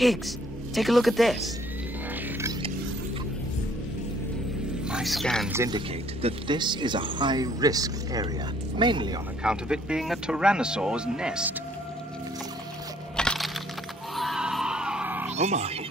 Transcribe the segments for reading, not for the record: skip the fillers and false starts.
Higgs, take a look at this. My scans indicate that this is a high-risk area, mainly on account of it being a Tyrannosaur's nest. Oh my.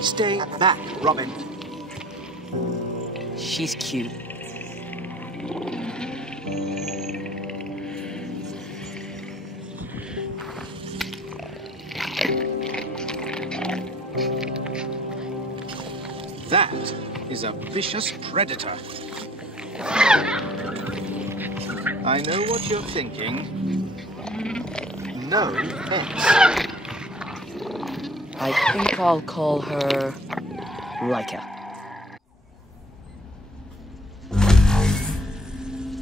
Stay back, Robin. She's cute. That is a vicious predator. I know what you're thinking. No pets. I think I'll call her Laika.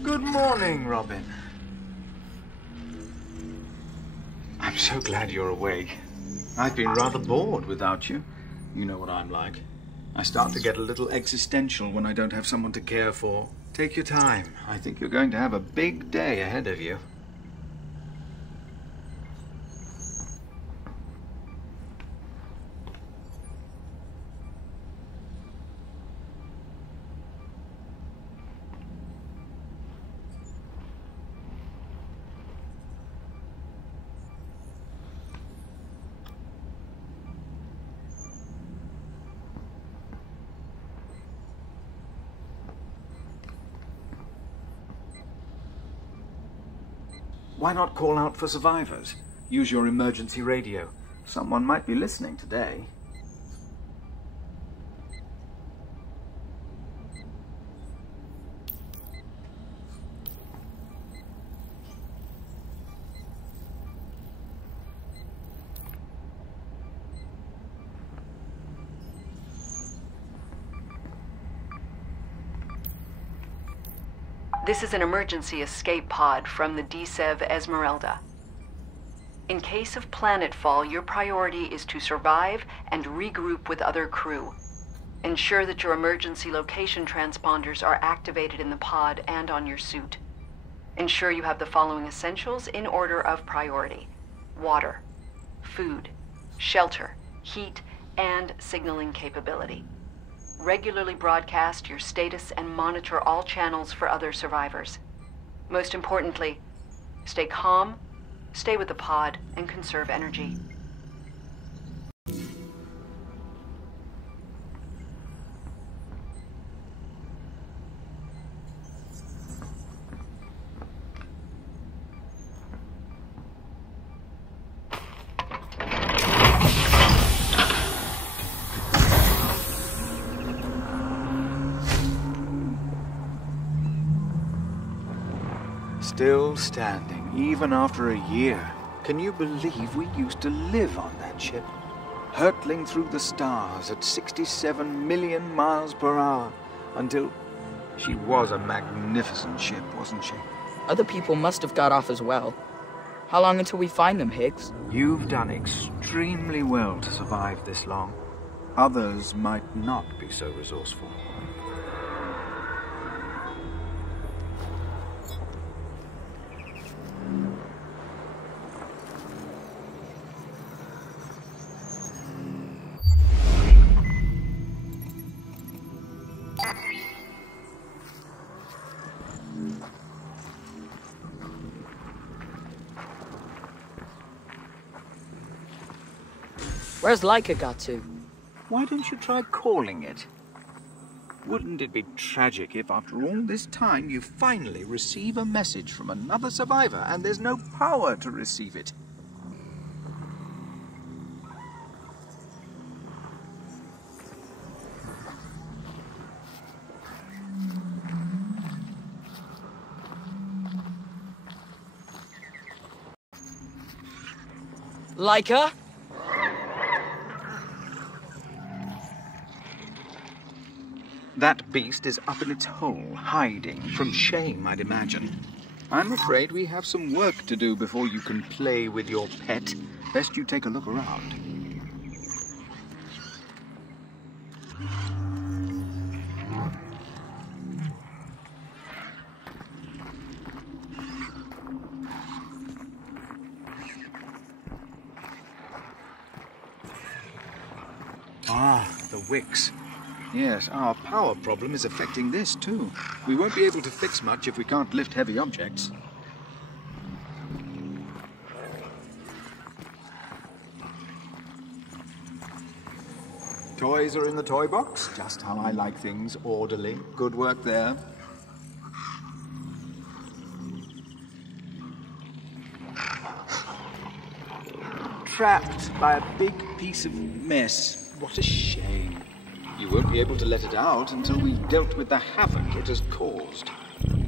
Good morning, Robin. I'm so glad you're awake. I've been rather bored without you. You know what I'm like. I start to get a little existential when I don't have someone to care for. Take your time. I think you're going to have a big day ahead of you. Why not call out for survivors? Use your emergency radio. Someone might be listening today. This is an emergency escape pod from the DSEV Esmeralda. In case of planetfall, your priority is to survive and regroup with other crew. Ensure that your emergency location transponders are activated in the pod and on your suit. Ensure you have the following essentials in order of priority: water, food, shelter, heat, and signaling capability. Regularly broadcast your status and monitor all channels for other survivors. Most importantly, stay calm, stay with the pod, and conserve energy. Still standing, even after a year. Can you believe we used to live on that ship? Hurtling through the stars at 67 million miles per hour until... She was a magnificent ship, wasn't she? Other people must have got off as well. How long until we find them, Higgs? You've done extremely well to survive this long. Others might not be so resourceful. Where's Laika got to? Why don't you try calling it? Wouldn't it be tragic if after all this time you finally receive a message from another survivor and there's no power to receive it? Laika? That beast is up in its hole, hiding, from shame, I'd imagine. I'm afraid we have some work to do before you can play with your pet. Best you take a look around. Ah, the wicks. Yes, our power problem is affecting this too. We won't be able to fix much if we can't lift heavy objects. Toys are in the toy box, just how I like things, orderly. Good work there. Trapped by a big piece of mess. What a shame. You won't be able to let it out until we've dealt with the havoc it has caused.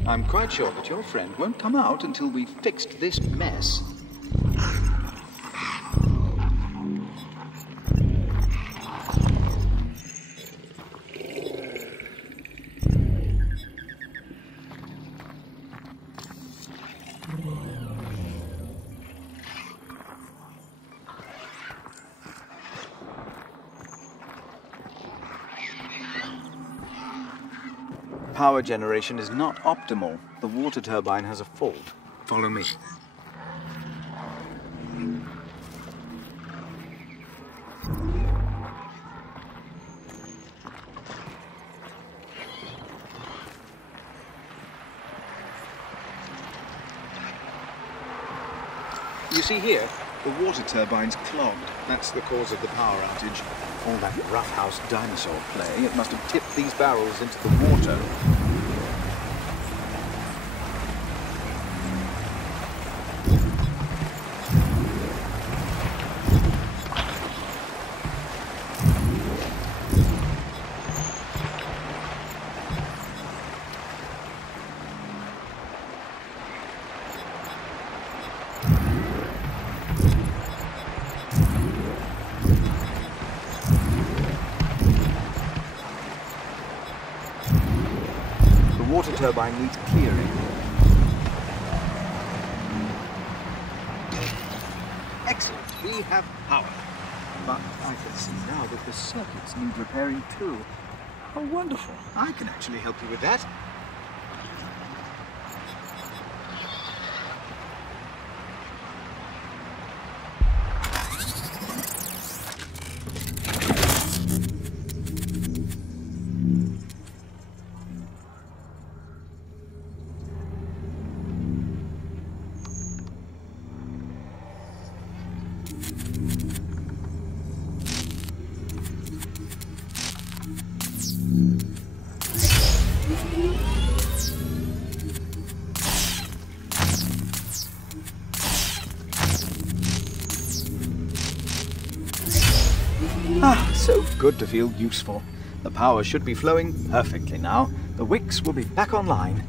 I'm quite sure that your friend won't come out until we've fixed this mess. Power generation is not optimal. The water turbine has a fault. Follow me. You see here, the water turbine's clogged. That's the cause of the power outage. All that roughhouse dinosaur play, it must have tipped these barrels into the water. The water turbine needs clearing. Excellent, we have power. But I can see now that the circuits need repairing too. Oh, wonderful. I can actually help you with that. Ah, so good to feel useful. The power should be flowing perfectly now. The wicks will be back online.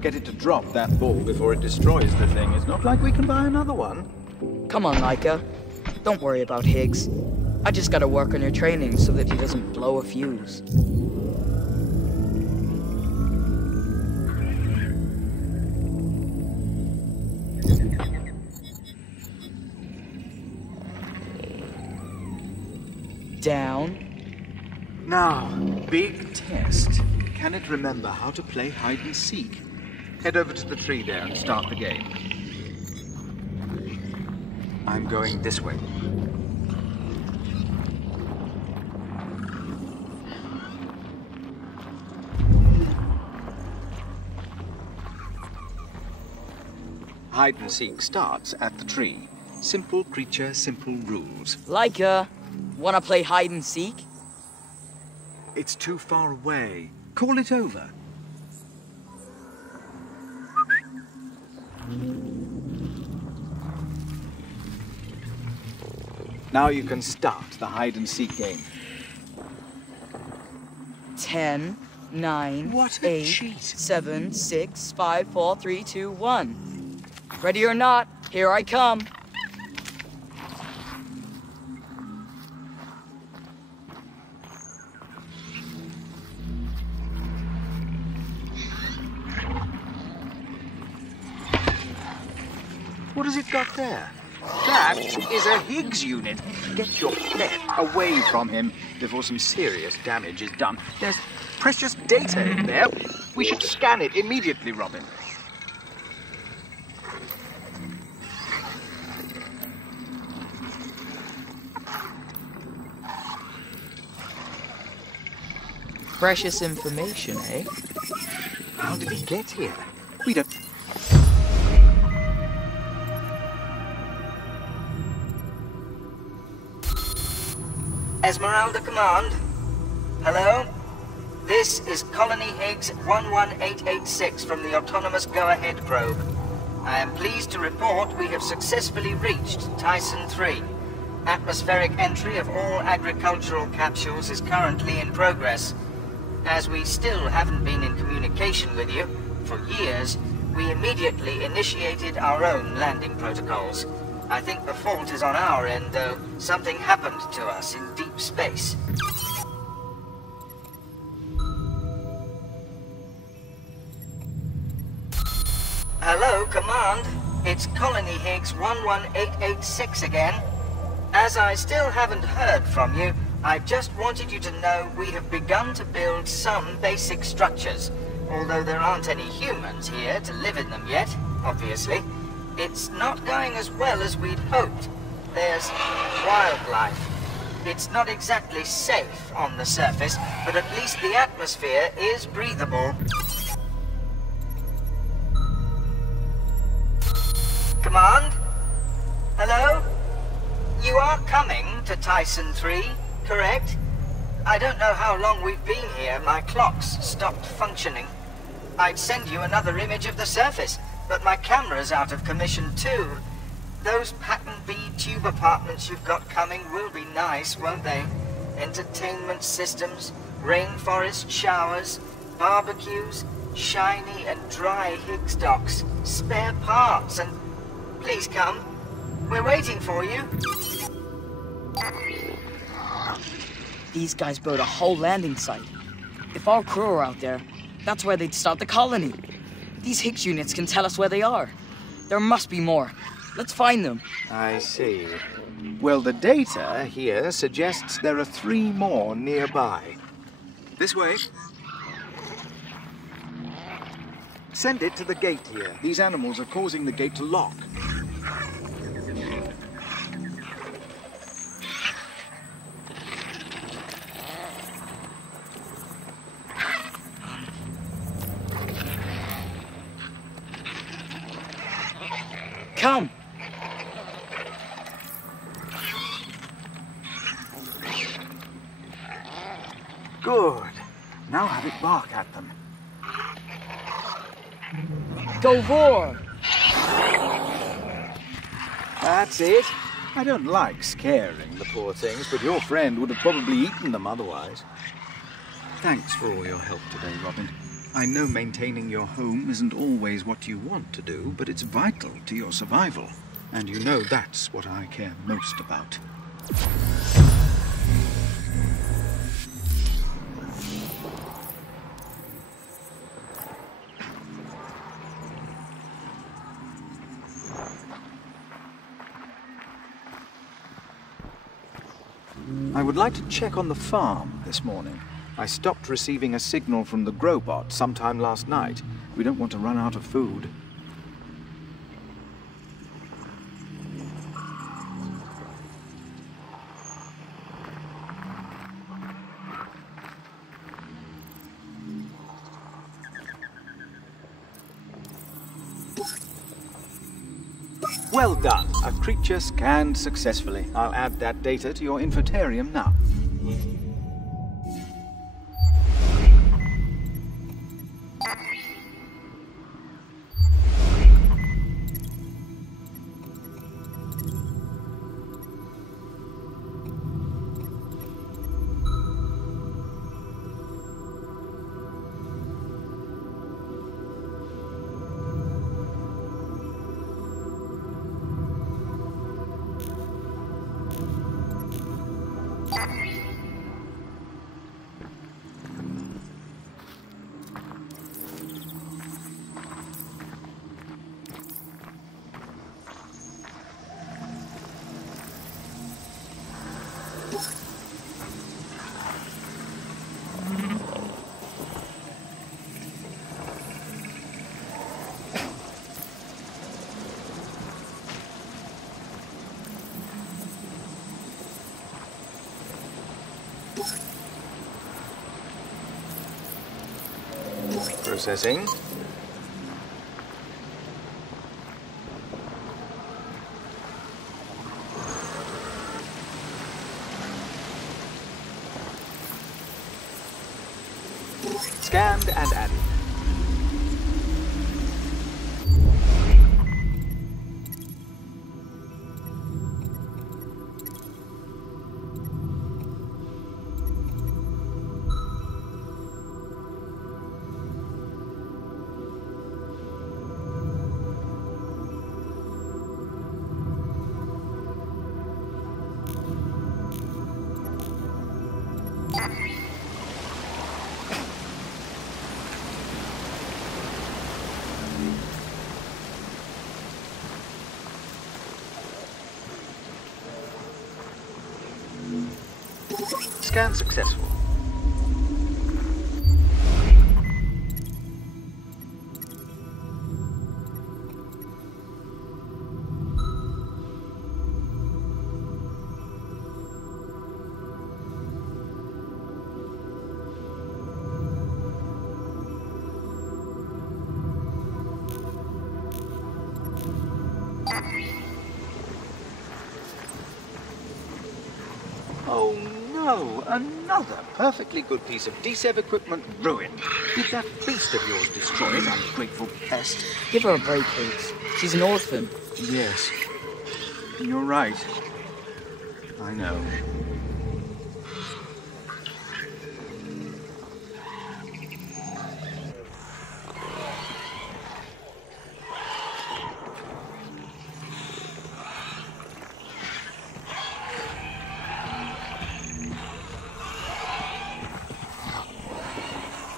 Get it to drop that ball before it destroys the thing. It's not like we can buy another one. Come on, Laika. Don't worry about Higgs. I just gotta work on your training so that he doesn't blow a fuse. Down. Now, big test. Can it remember how to play hide and seek? Head over to the tree there and start the game. I'm going this way. Hide and seek starts at the tree. Simple creature, simple rules. Laika, wanna play hide and seek? It's too far away. Call it over. Now you can start the hide and seek game. 10, 9, What a 8, cheat. 7, 6, 5, 4, 3, 2, 1. Ready or not, here I come. What has it got there? That is a HIGS unit. Get your pet away from him before some serious damage is done. There's precious data in there. We should scan it immediately, Robin. Precious information, eh? How did he get here? We don't... Esmeralda Command. Hello? This is Colony HIGS 11886 from the Autonomous Go-Ahead probe. I am pleased to report we have successfully reached Tyson III. Atmospheric entry of all agricultural capsules is currently in progress. As we still haven't been in communication with you for years, we immediately initiated our own landing protocols. I think the fault is on our end, though. Something happened to us in deep space. Hello, Command. It's Colony HIGS 11886 again. As I still haven't heard from you, I just wanted you to know we have begun to build some basic structures. Although there aren't any humans here to live in them yet, obviously. It's not going as well as we'd hoped. There's wildlife. It's not exactly safe on the surface, but at least the atmosphere is breathable. Command? Hello? You are coming to Tyson III, correct? I don't know how long we've been here. My clocks stopped functioning. I'd send you another image of the surface, but my camera's out of commission too. Those pattern B tube apartments you've got coming will be nice, won't they? Entertainment systems, rainforest showers, barbecues, shiny and dry HIGS docks, spare parts, and... Please come. We're waiting for you. These guys built a whole landing site. If our crew are out there, that's where they'd start the colony. These HIGS units can tell us where they are. There must be more. Let's find them. I see. Well, the data here suggests there are 3 more nearby. This way. Send it to the gate here. These animals are causing the gate to lock. Come! Good. Now have it bark at them. Go roar! That's it. I don't like scaring the poor things, but your friend would have probably eaten them otherwise. Thanks for all your help today, Robin. I know maintaining your home isn't always what you want to do, but it's vital to your survival. And you know that's what I care most about. I would like to check on the farm this morning. I stopped receiving a signal from the Growbot sometime last night. We don't want to run out of food. Well done. A creature scanned successfully. I'll add that data to your infotarium now. Processing. Scanned and added. Scan successful. Oh no, another perfectly good piece of DSEV equipment ruined. Did that beast of yours destroy it, ungrateful pest? Give her a break, Higgs. She's an orphan. Yes, you're right. I know.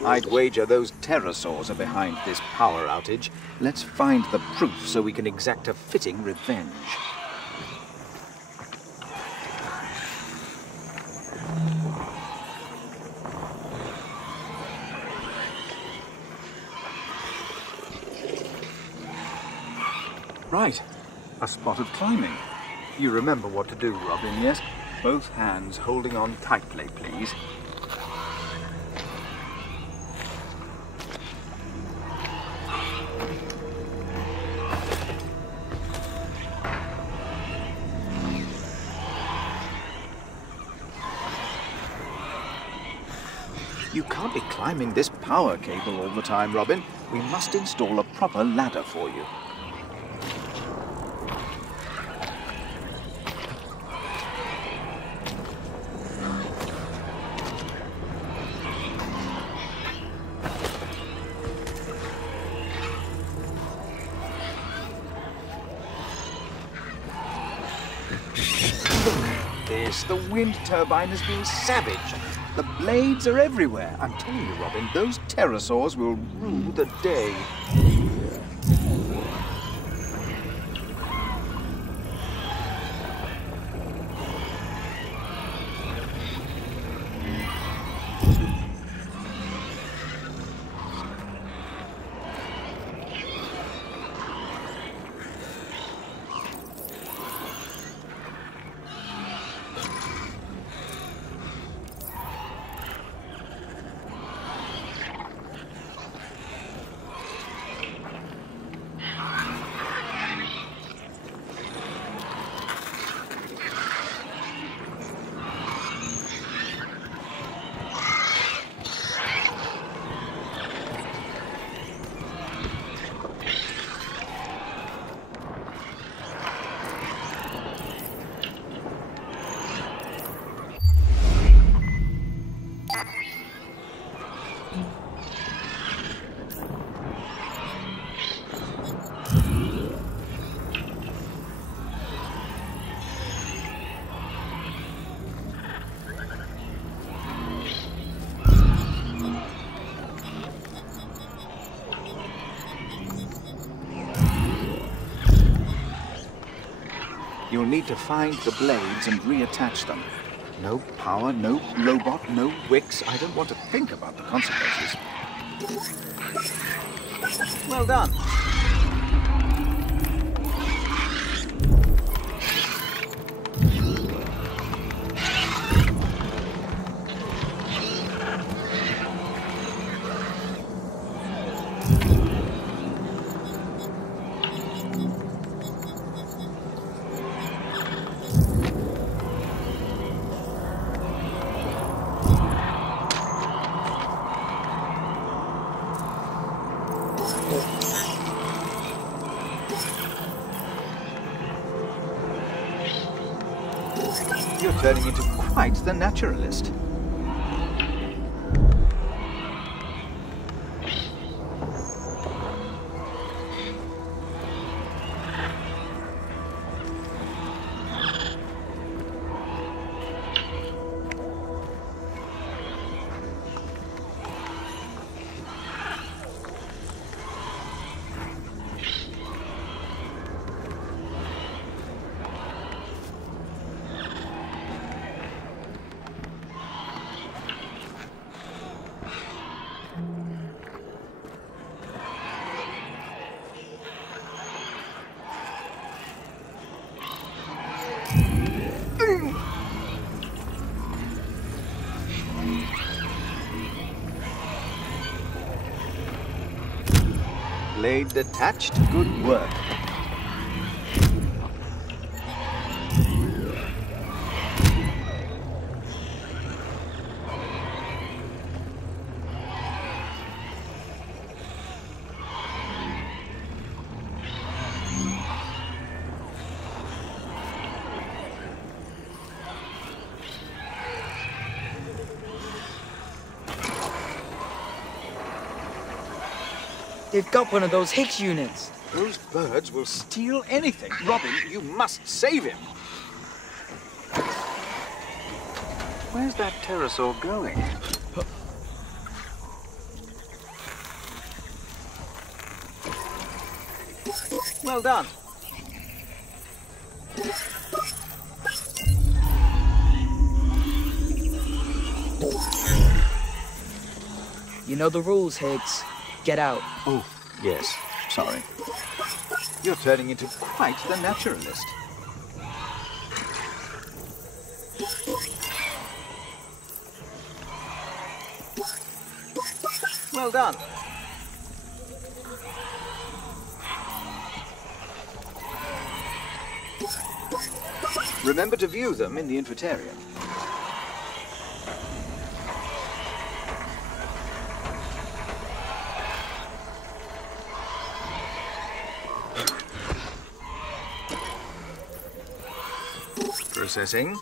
I'd wager those pterosaurs are behind this power outage. Let's find the proof so we can exact a fitting revenge. Right, a spot of climbing. You remember what to do, Robin, yes? Both hands holding on tightly, please. You can't be climbing this power cable all the time, Robin. We must install a proper ladder for you. Look at this. The wind turbine has been savaged. The blades are everywhere. I'm telling you, Robin, those pterosaurs will rue the day. You'll need to find the blades and reattach them. No power, no robot, no wicks. I don't want to think about the consequences. Well done. You're turning into quite the naturalist. Blade detached. Good work. They've got one of those HIGS units. Those birds will steal anything. Robin, you must save him. Where's that pterosaur going? Well done. You know the rules, HIGS. Get out. Oh, yes. Sorry. You're turning into quite the naturalist. Well done. Remember to view them in the infotarium. Processing.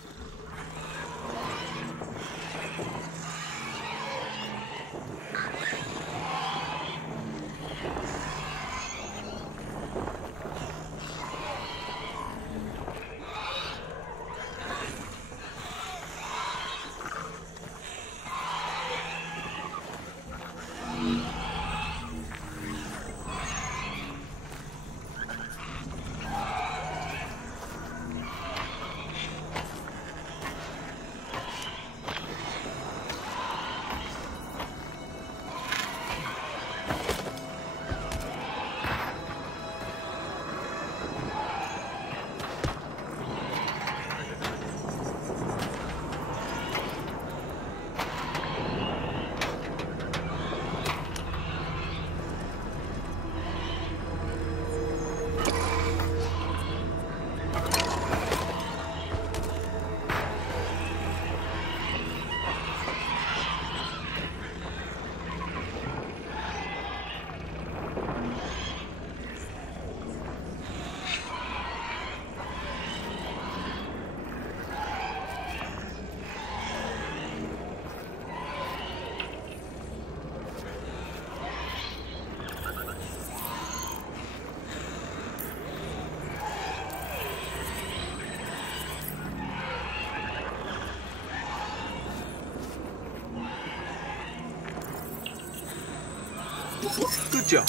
Good job.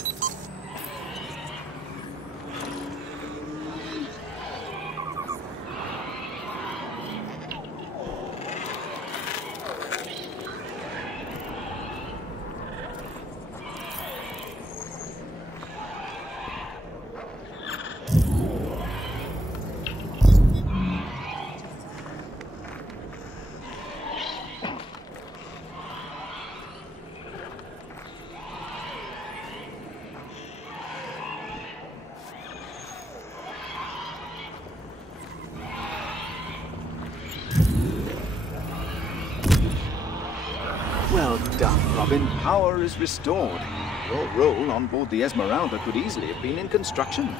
Well done, Robin. Power is restored. Your role on board the Esmeralda could easily have been in construction.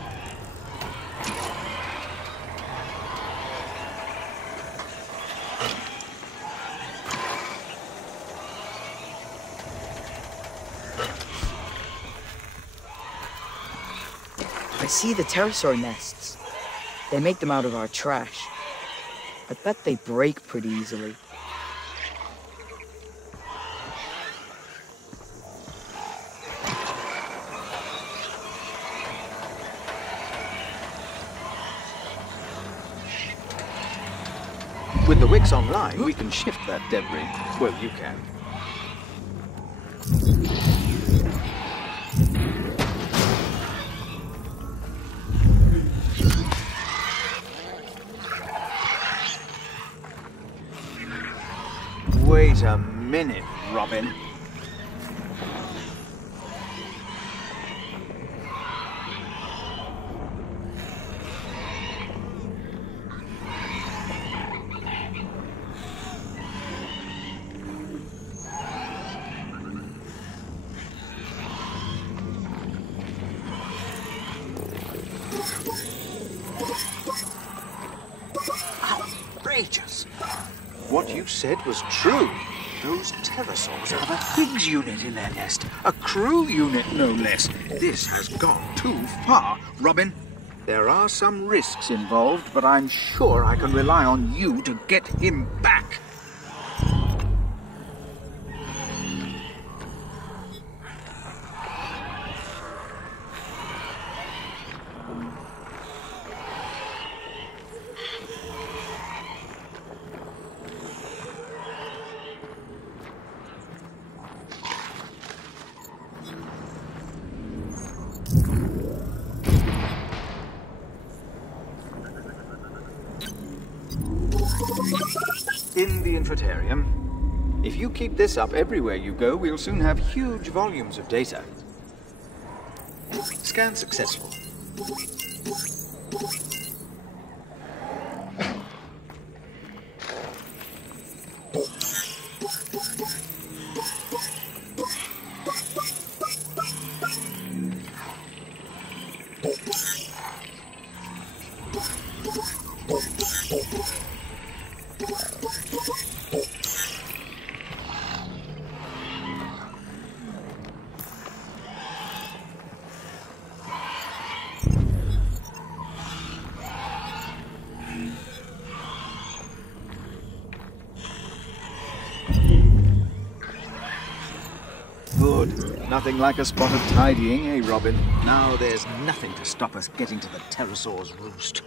I see the pterosaur nests. They make them out of our trash. I bet they break pretty easily. With the wicks online, we can shift that debris. Well, you can. Wait a minute, Robin. Outrageous! What you said was true. Those pterosaurs have a HIGS unit in their nest. A crew unit, no less. This has gone too far, Robin. There are some risks involved, but I'm sure I can rely on you to get him back. In the infratarium. If you keep this up everywhere you go, we'll soon have huge volumes of data. Scan successful. Good. Nothing like a spot of tidying, eh, Robin? Now there's nothing to stop us getting to the pterosaur's roost.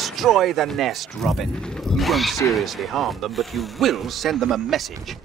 Destroy the nest, Robin. You won't seriously harm them, but you will send them a message.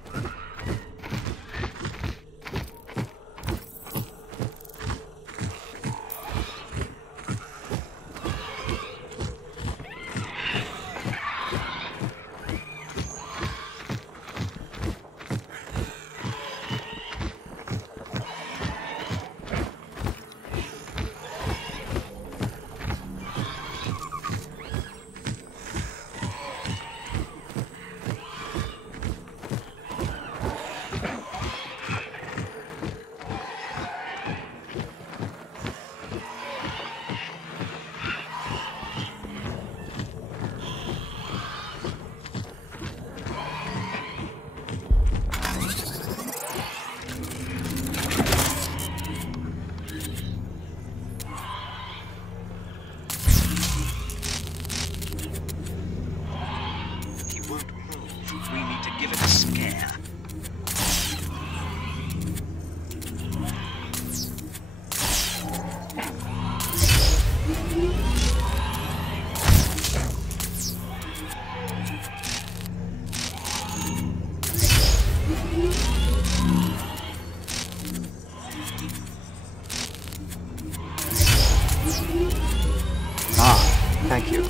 Thank you.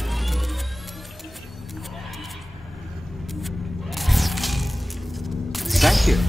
Thank you.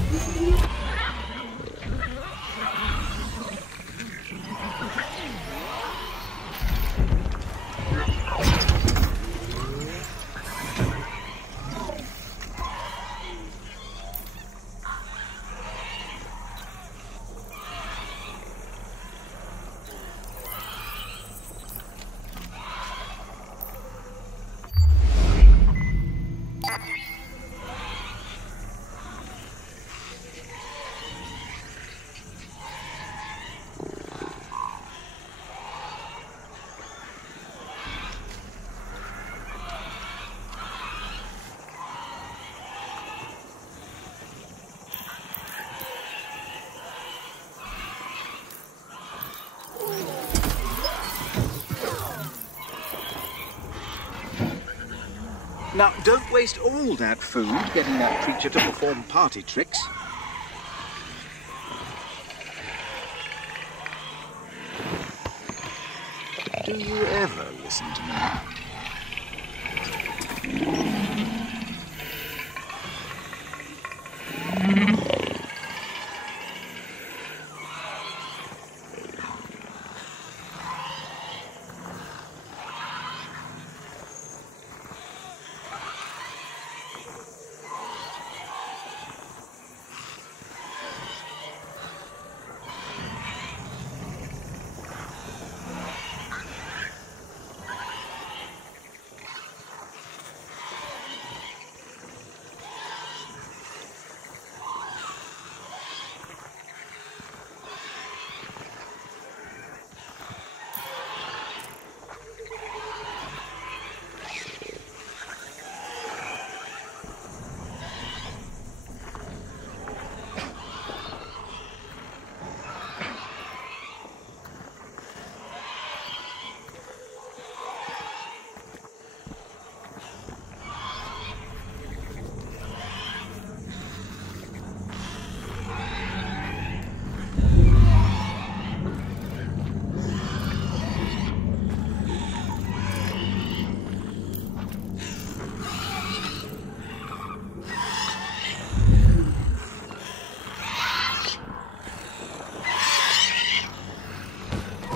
Now, don't waste all that food getting that creature to perform party tricks. Do you ever listen to me?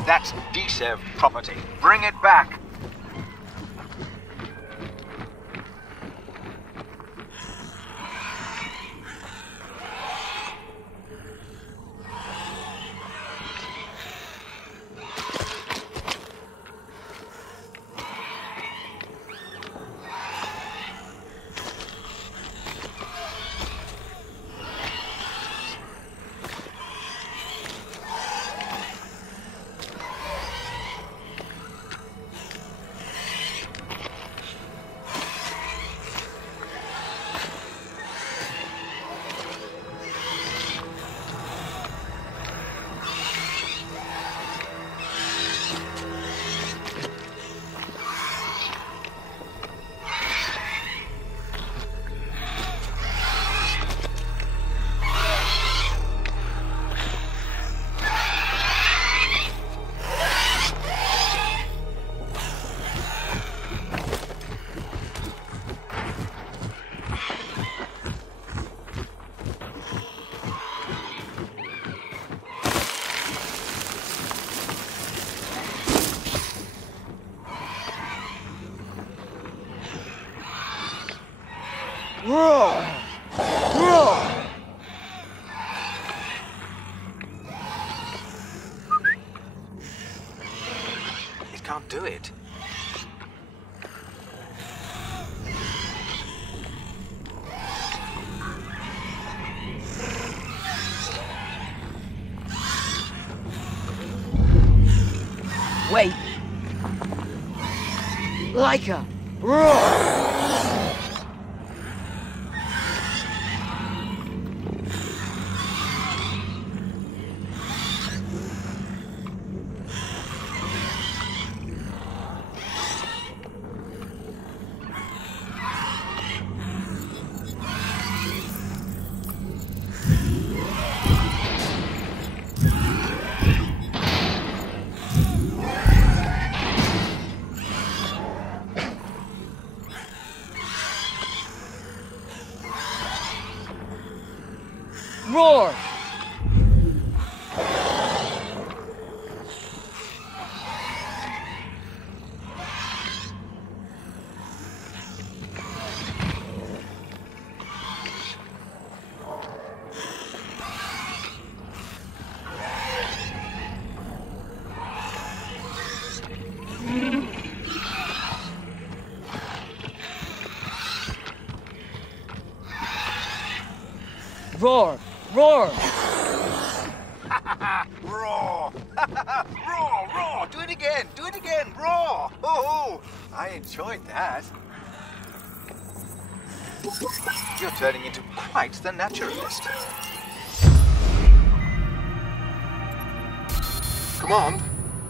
That's DSEV property. Bring it back. can't do it. Wait. Laika, roar! Roar! Roar! Roar! Roar! Roar! Roar! Do it again! Do it again! Roar! Oh, I enjoyed that. You're turning into quite the naturalist. Command,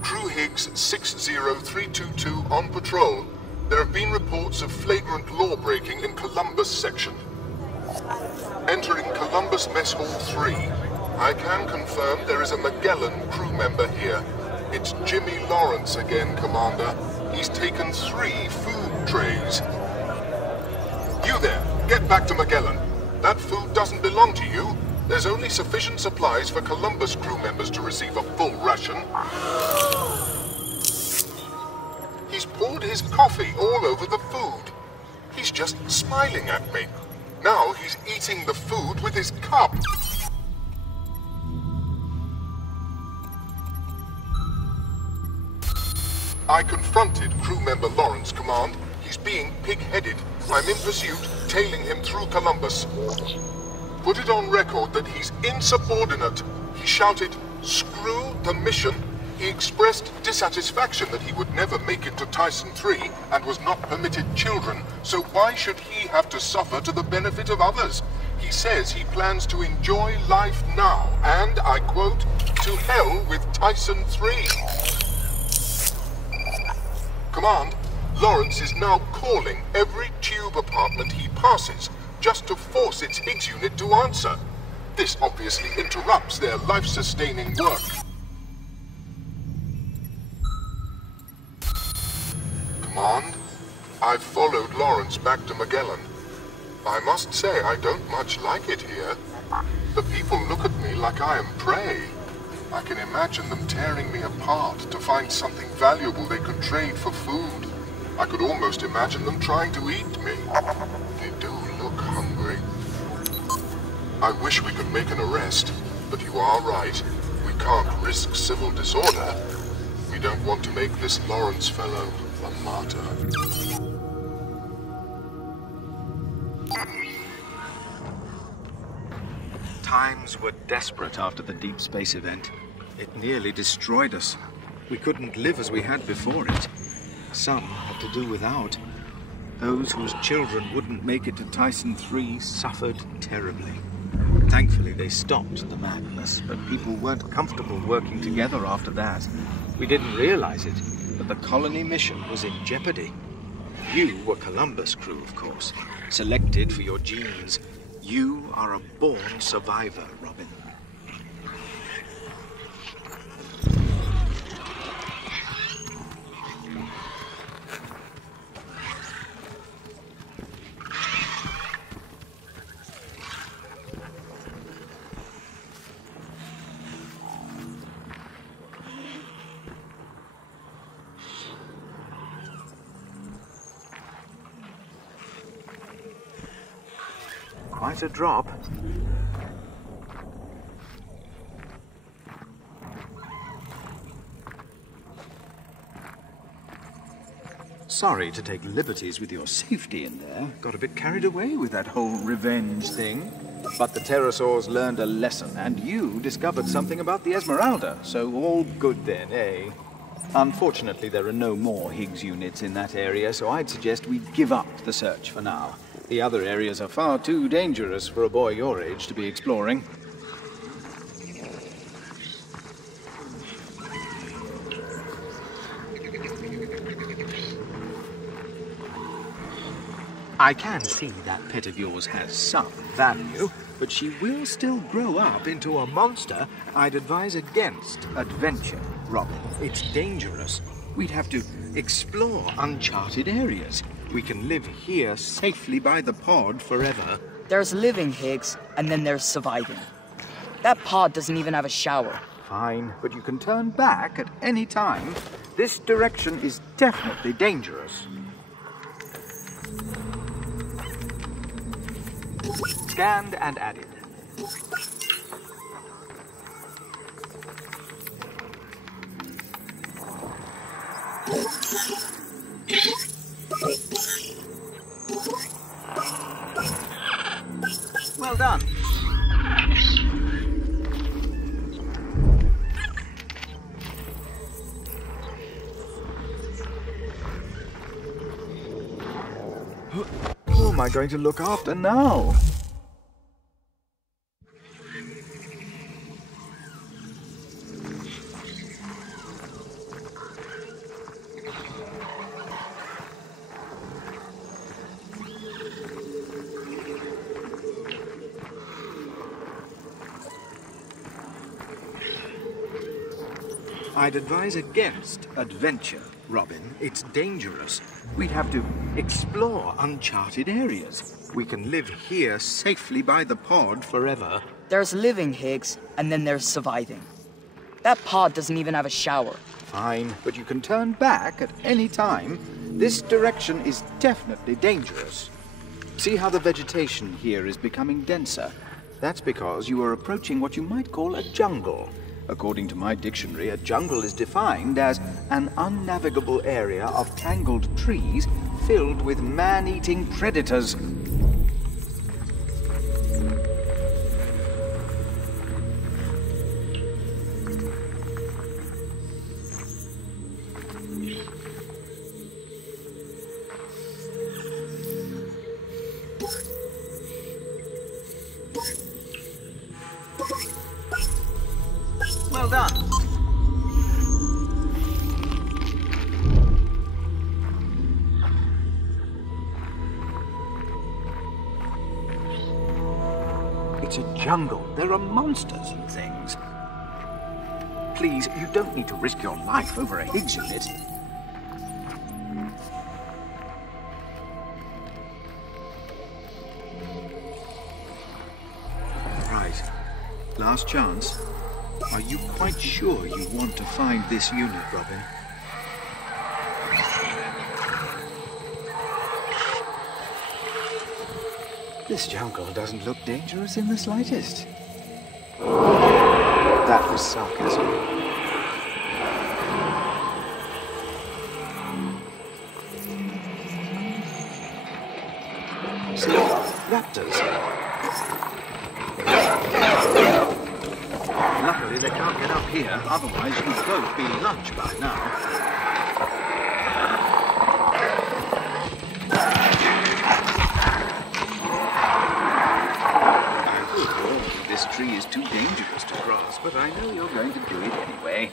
Crew HIGS 60322 on patrol. There have been reports of flagrant law-breaking in Columbus section. Entering Columbus Mess Hall 3. I can confirm there is a Magellan crew member here. It's Jimmy Lawrence again, Commander. He's taken 3 food trays. You there, get back to Magellan. That food doesn't belong to you. There's only sufficient supplies for Columbus crew members to receive a full ration. He's poured his coffee all over the food. He's just smiling at me. Now he's eating the food with his cup. I confronted crew member Lawrence, Command. He's being pig-headed. I'm in pursuit, tailing him through Columbus. Put it on record that he's insubordinate. He shouted, "Screw the mission." He expressed dissatisfaction that he would never make it to Tyson III and was not permitted children, so why should he have to suffer to the benefit of others? He says he plans to enjoy life now, and, I quote, "To hell with Tyson III." Command, Lawrence is now calling every tube apartment he passes just to force its HIGS unit to answer. This obviously interrupts their life-sustaining work. Command, I've followed Lawrence back to Magellan. I must say I don't much like it here. The people look at me like I am prey. I can imagine them tearing me apart to find something valuable they could trade for food. I could almost imagine them trying to eat me. They do look hungry. I wish we could make an arrest, but you are right. We can't risk civil disorder. We don't want to make this Lawrence fellow a martyr. Times were desperate after the deep space event. It nearly destroyed us. We couldn't live as we had before it. Some had to do without. Those whose children wouldn't make it to Tyson III suffered terribly. Thankfully, they stopped the madness, but people weren't comfortable working together after that. We didn't realize it, but the colony mission was in jeopardy. You were Columbus crew, of course, selected for your genes. You are a born survivor, Robin. Quite a drop. Sorry to take liberties with your safety in there. Got a bit carried away with that whole revenge thing. But the pterosaurs learned a lesson, and you discovered something about the Esmeralda, so all good then, eh? Unfortunately, there are no more HIGS units in that area, so I'd suggest we give up the search for now. The other areas are far too dangerous for a boy your age to be exploring. I can see that pet of yours has some value, but she will still grow up into a monster. I'd advise against adventure, Robin. It's dangerous. We'd have to explore uncharted areas. We can live here safely by the pod forever. There's living, HIGS, and then there's surviving. That pod doesn't even have a shower. Fine, but you can turn back at any time. This direction is definitely dangerous. Scanned and added. Well done. Who am I going to look after now? I'd advise against adventure, Robin. It's dangerous. We'd have to explore uncharted areas. We can live here safely by the pod forever. There's living, HIGS, and then there's surviving. That pod doesn't even have a shower. Fine, but you can turn back at any time. This direction is definitely dangerous. See how the vegetation here is becoming denser? That's because you are approaching what you might call a jungle. According to my dictionary, a jungle is defined as an unnavigable area of tangled trees filled with man-eating predators. Well done. It's a jungle. There are monsters and things. Please, you don't need to risk your life over a HIGS unit. Right. Last chance. Are you quite sure you want to find this unit, Robin? This jungle doesn't look dangerous in the slightest. That was sarcasm. See, raptors. Luckily, they can't get up here, otherwise you'd both be lunch by now. I would warn you this tree is too dangerous to cross, but I know you're going to do it anyway.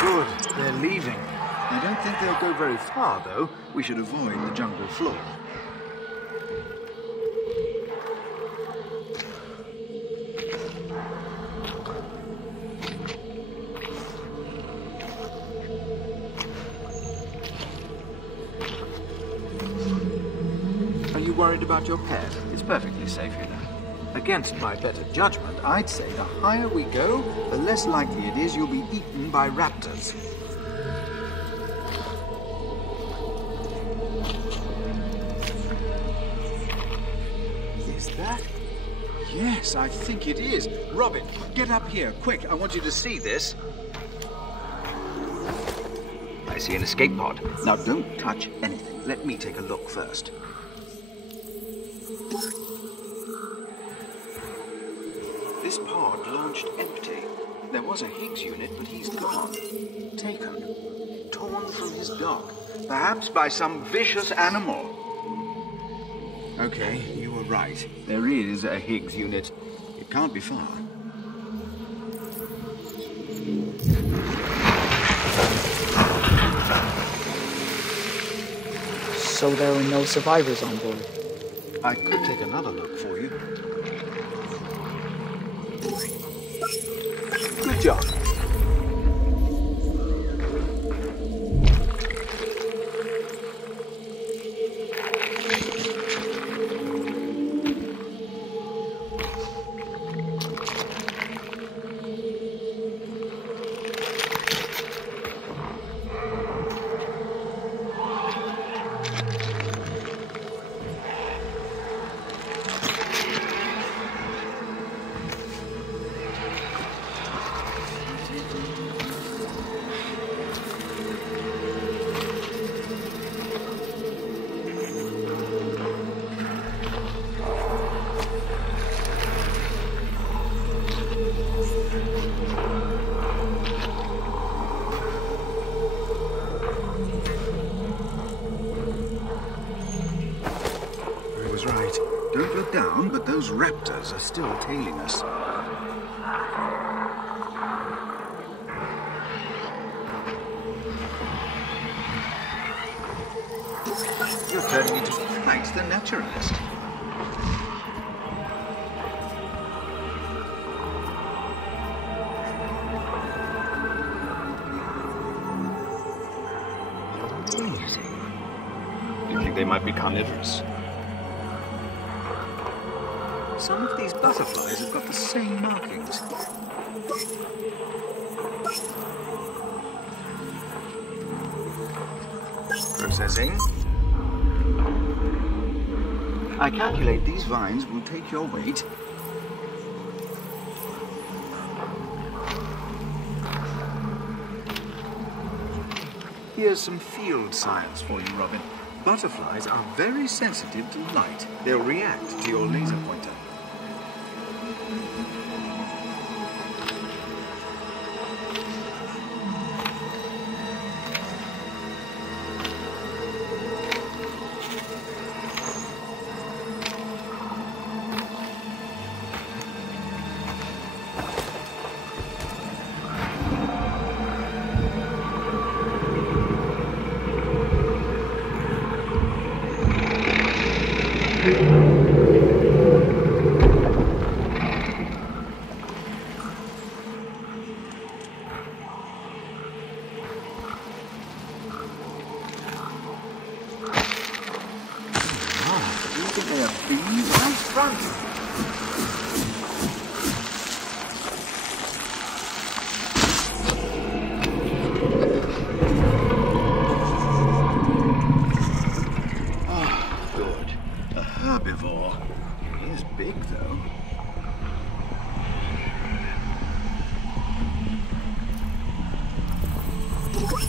Good, they're leaving. I don't think they'll go very far, though. We should avoid the jungle floor. Are you worried about your pet? It's perfectly safe here. Against my better judgment, I'd say the higher we go, the less likely it is you'll be eaten by raptors. Is that? Yes, I think it is. Robin, get up here, quick. I want you to see this. I see an escape pod. Now don't touch anything. Let me take a look first. This pod launched empty. There was a HIGS unit, but he's gone. Taken. Torn from his dock. Perhaps by some vicious animal. Okay, you were right. There is a HIGS unit. It can't be far. So there are no survivors on board. I could take another look for you. Good job. Don't look down, but those raptors are still tailing us. You're turning into quite the naturalist. Amazing. You think they might be carnivorous? Some of these butterflies have got the same markings. Processing. I calculate these vines will take your weight. Here's some field science for you, Robin. Butterflies are very sensitive to light. They'll react to your laser pointer.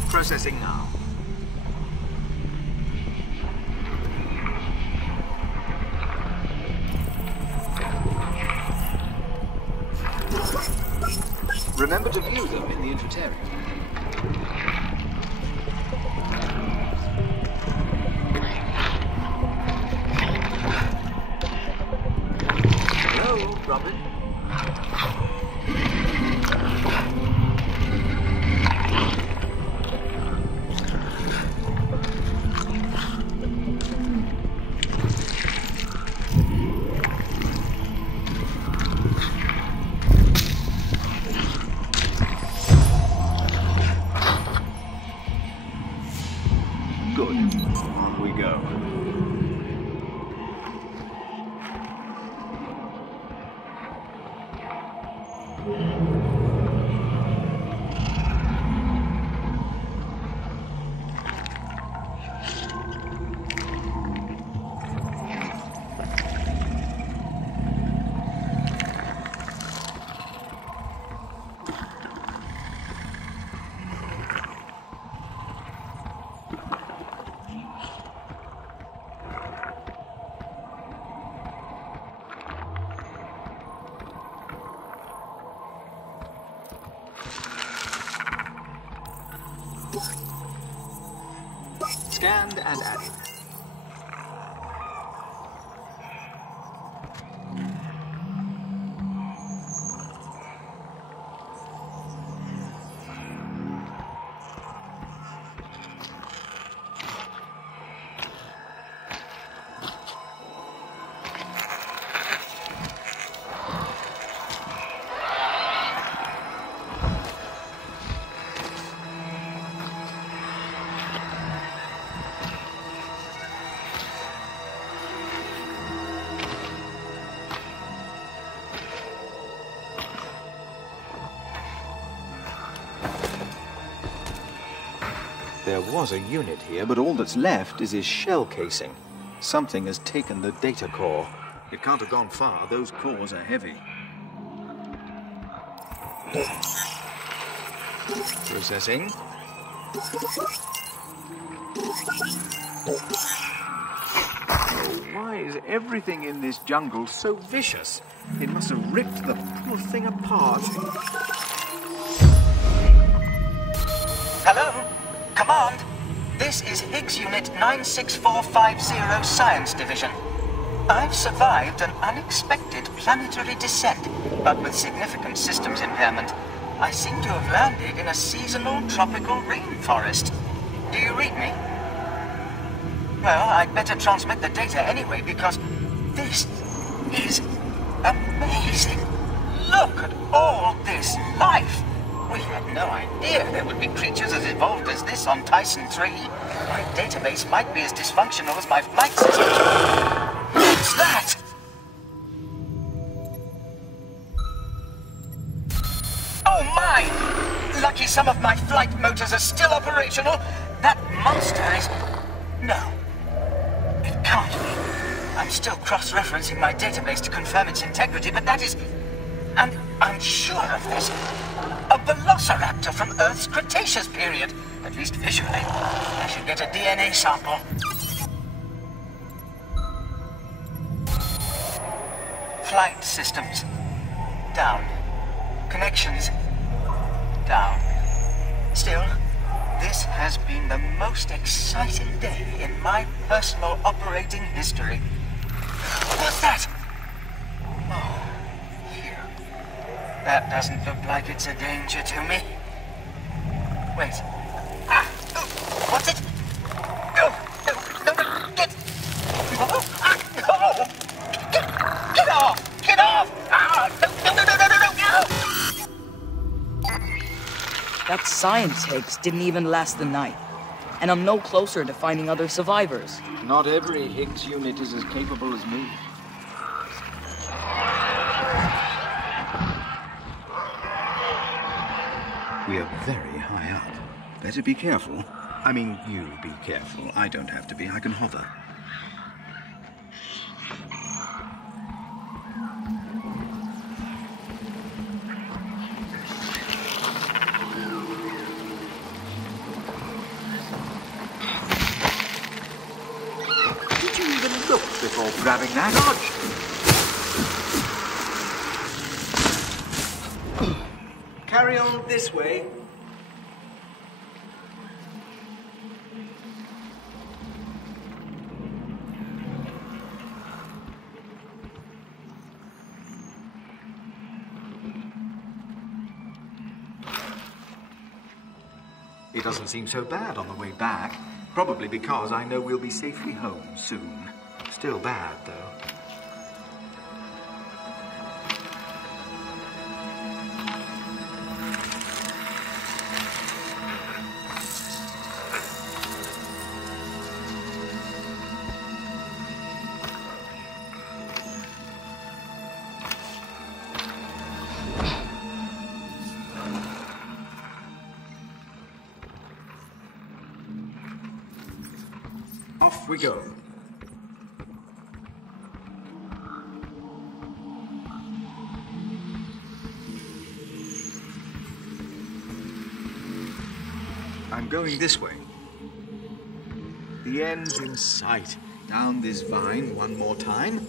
Processing now. Remember to view them in the infratarium. Good. On we go. Scanned and added. There was a unit here, but all that's left is his shell casing. Something has taken the data core. It can't have gone far. Those cores are heavy. Processing. Oh, why is everything in this jungle so vicious? It must have ripped the poor thing apart. Hello? Command, this is HIGS Unit 96450 Science Division. I've survived an unexpected planetary descent, but with significant systems impairment. I seem to have landed in a seasonal tropical rainforest. Do you read me? Well, I'd better transmit the data anyway, because this is amazing. Look at all this life. We had no idea there would be creatures as evolved as this on Tyson III. My database might be as dysfunctional as my flight system. What's that? Oh my! Lucky some of my flight motors are still operational. That monster is... No. It can't be. I'm still cross-referencing my database to confirm its integrity, but that is... And I'm sure of this. A velociraptor from Earth's Cretaceous period. At least visually. I should get a DNA sample. Flight systems. Down. Connections. Down. Still, this has been the most exciting day in my personal operating history. What's that? Oh. That doesn't look like it's a danger to me. Wait. Ah! Oh, what's it? No! No! No! No! Get! Oh! Ah! Oh! Get off! Get off! Ah! No! No! No! No! No! No! No! That science HIGS didn't even last the night. And I'm no closer to finding other survivors. Not every HIGS unit is as capable as me. We are very high up. Better be careful. I mean, you be careful. I don't have to be. I can hover. Did you even look before grabbing that? Dodge! Carry on this way. It doesn't seem so bad on the way back. Probably because I know we'll be safely home soon. Still bad, though. Off we go. I'm going this way. The end's in sight. Down this vine one more time.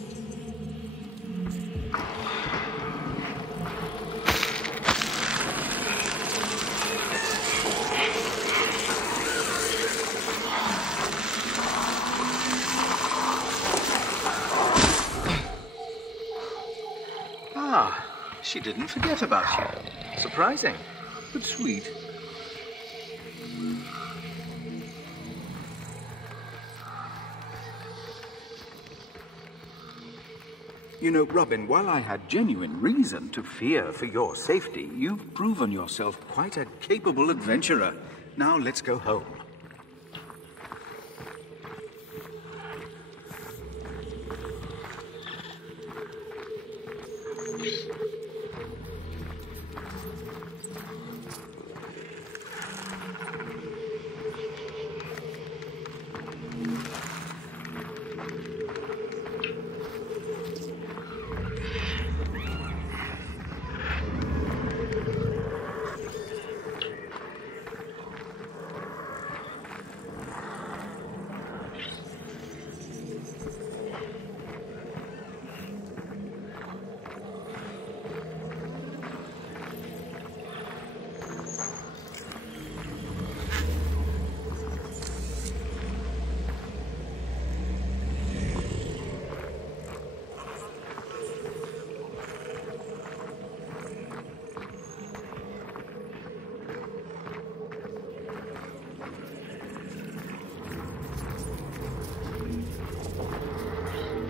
Ah, she didn't forget about you. Surprising, but sweet. You know, Robin, while I had genuine reason to fear for your safety, you've proven yourself quite a capable adventurer. Now let's go home.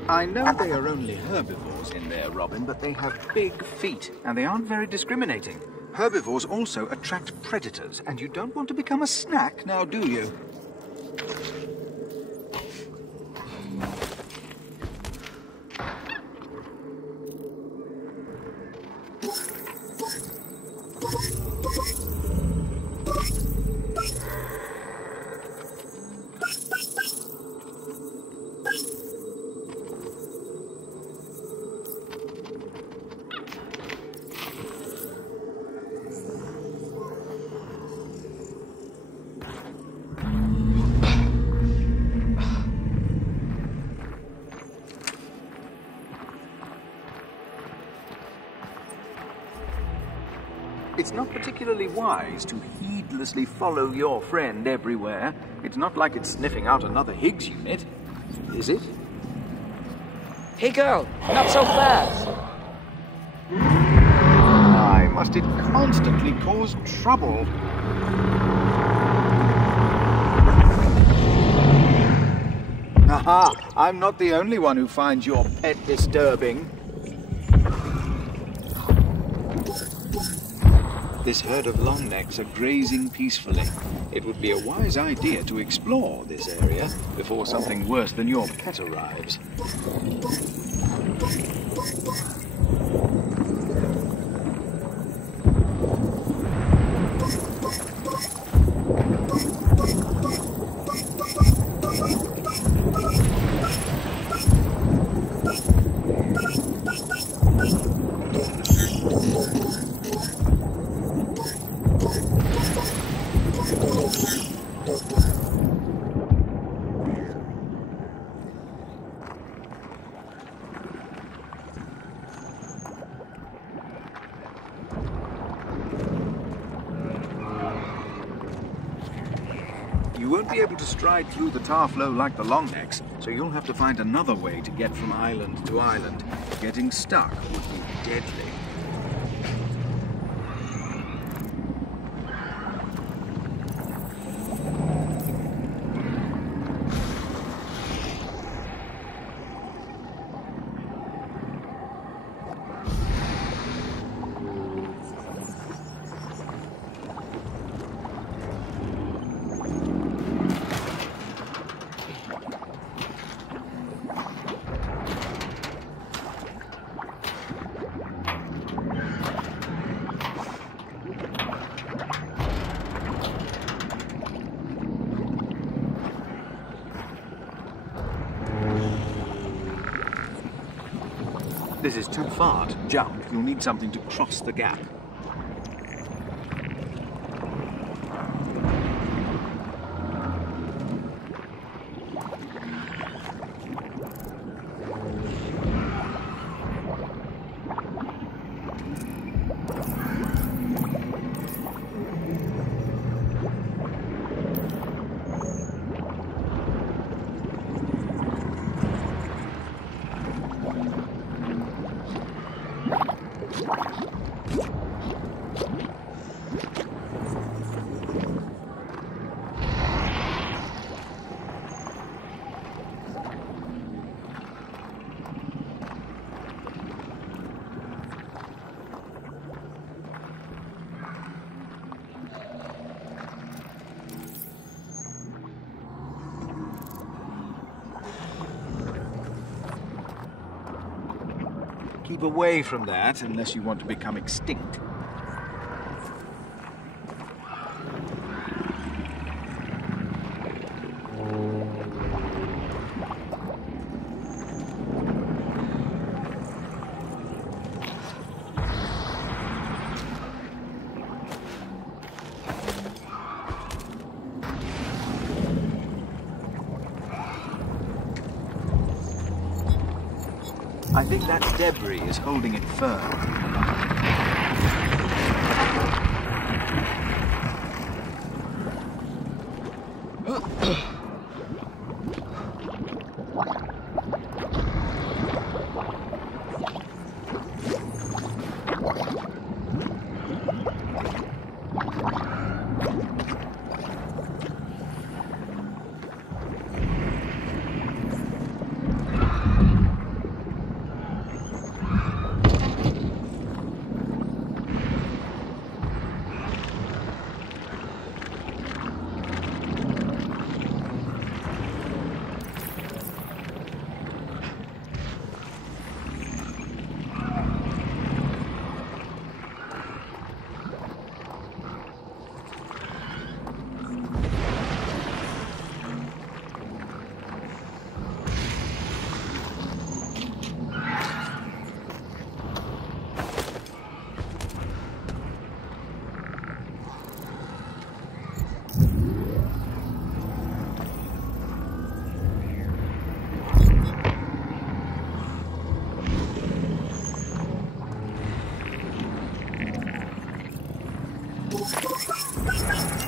I know they are only herbivores in there, Robin, but they have big feet, and they aren't very discriminating. Herbivores also attract predators, and you don't want to become a snack, now do you? It's not particularly wise to heedlessly follow your friend everywhere. It's not like it's sniffing out another HIGS unit, is it? Hey girl, not so fast. Why must it constantly cause trouble? Aha! I'm not the only one who finds your pet disturbing. This herd of longnecks are grazing peacefully. It would be a wise idea to explore this area before something worse than your pet arrives. You won't be able to stride through the tar flow like the longnecks, so you'll have to find another way to get from island to island. Getting stuck would be deadly. This is too far to jump. You'll need something to cross the gap. Keep away from that unless you want to become extinct. I think that debris is holding it firm.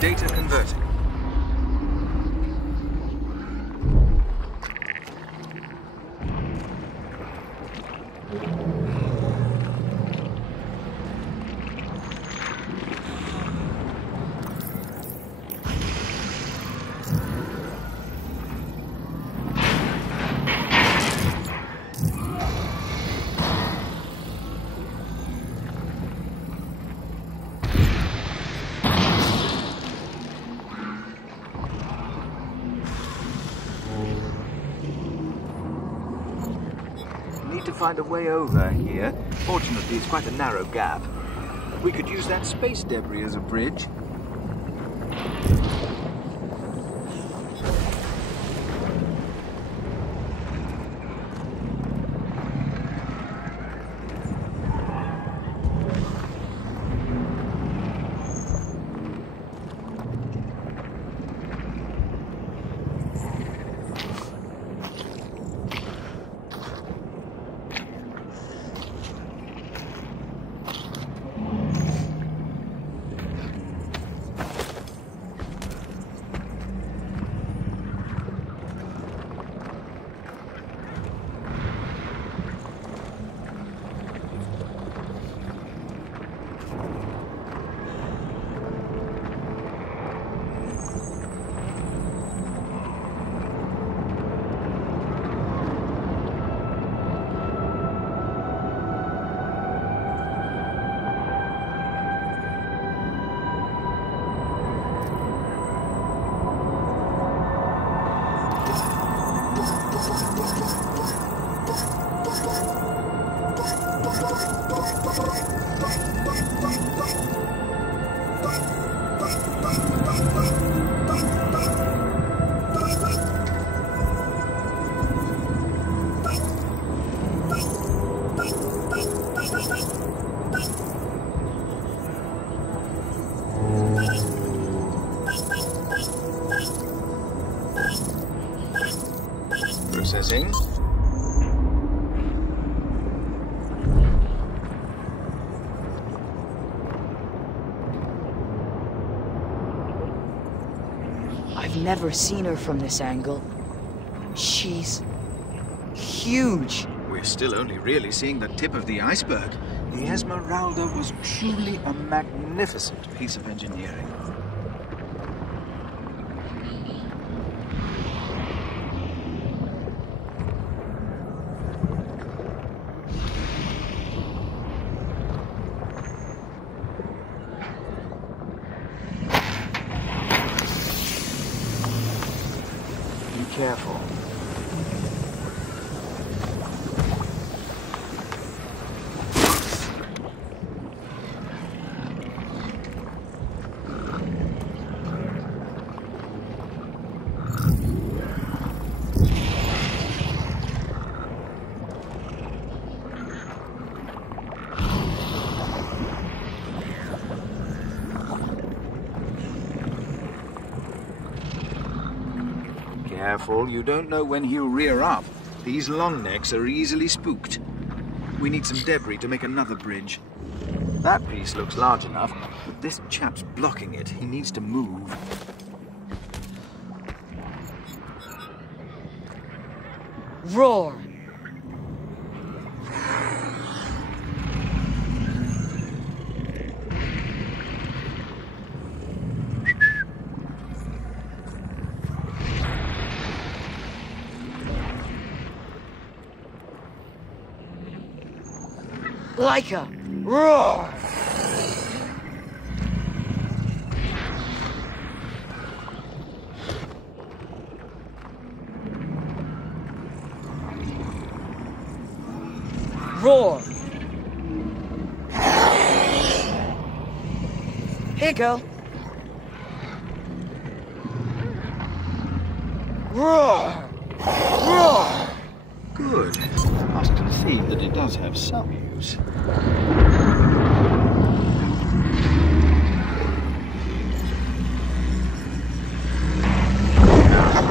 Data converting. To find a way over here. Fortunately, it's quite a narrow gap. We could use that space debris as a bridge. Processing. I've never seen her from this angle. She's huge. We're still only really seeing the tip of the iceberg. The Esmeralda was truly a magnificent piece of engineering. Be careful. Careful, you don't know when he'll rear up. These long necks are easily spooked. We need some debris to make another bridge. That piece looks large enough, but this chap's blocking it. He needs to move. Roar! Like a roar! Roar! Here, girl. Roar! Roar! Good. I must concede that it does have some use.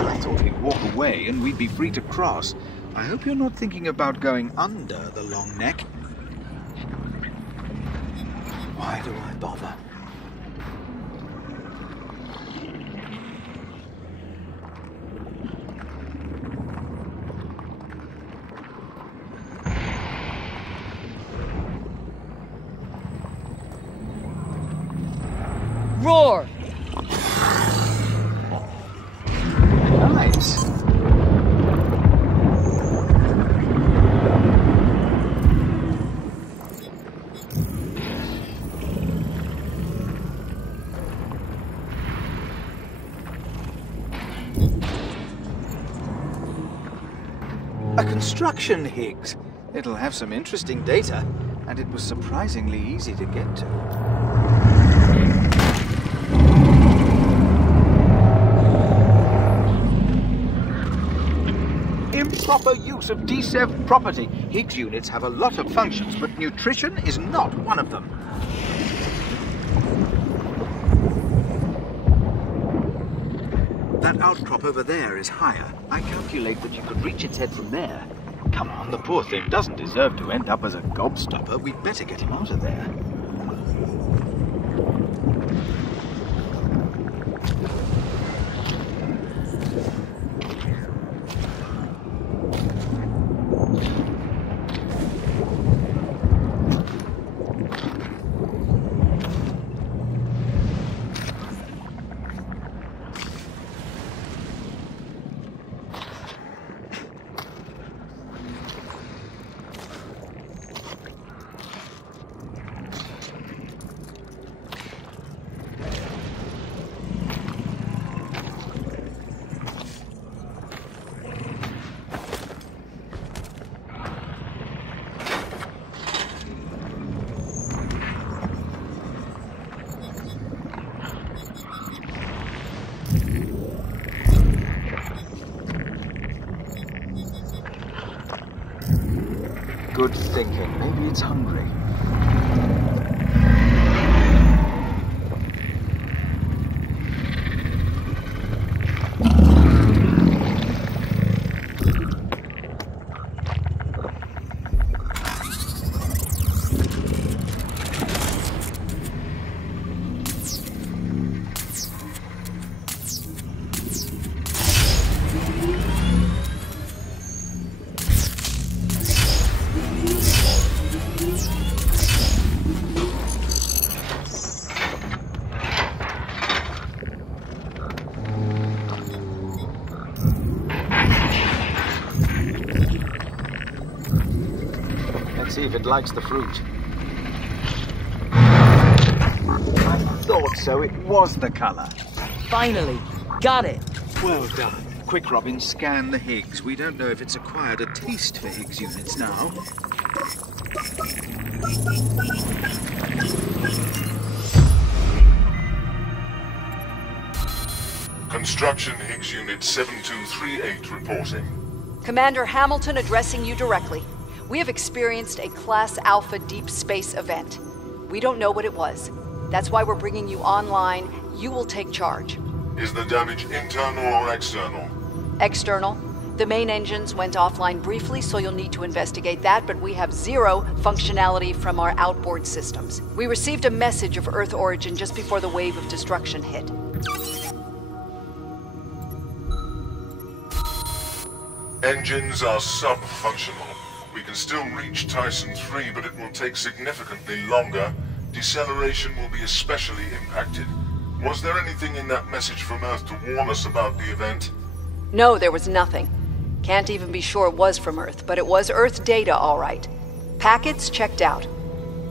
I thought he'd walk away and we'd be free to cross. I hope you're not thinking about going under the long neck. Why do I bother? Roar! Nice. A construction HIGS. It'll have some interesting data, and it was surprisingly easy to get to. Improper use of DSEV property. HIGS units have a lot of functions, but nutrition is not one of them. That outcrop over there is higher. I calculate that you could reach its head from there. Come on, the poor thing doesn't deserve to end up as a gobstopper. We'd better get him out of there. Good thinking. Maybe it's hungry. see if it likes the fruit. I thought so. It was the color. Finally, got it. Well done. Quick, Robin, scan the HIGS. We don't know if it's acquired a taste for HIGS units now. Construction HIGS Unit 7238 reporting. Commander Hamilton addressing you directly. We have experienced a Class Alpha deep space event. We don't know what it was. That's why we're bringing you online. You will take charge. Is the damage internal or external? External. The main engines went offline briefly, so you'll need to investigate that, but we have zero functionality from our outboard systems. We received a message of Earth origin just before the wave of destruction hit. Engines are sub-functional. We can still reach Tyson III, but it will take significantly longer. Deceleration will be especially impacted. Was there anything in that message from Earth to warn us about the event? No, there was nothing. Can't even be sure it was from Earth, but it was Earth data, all right. Packets checked out.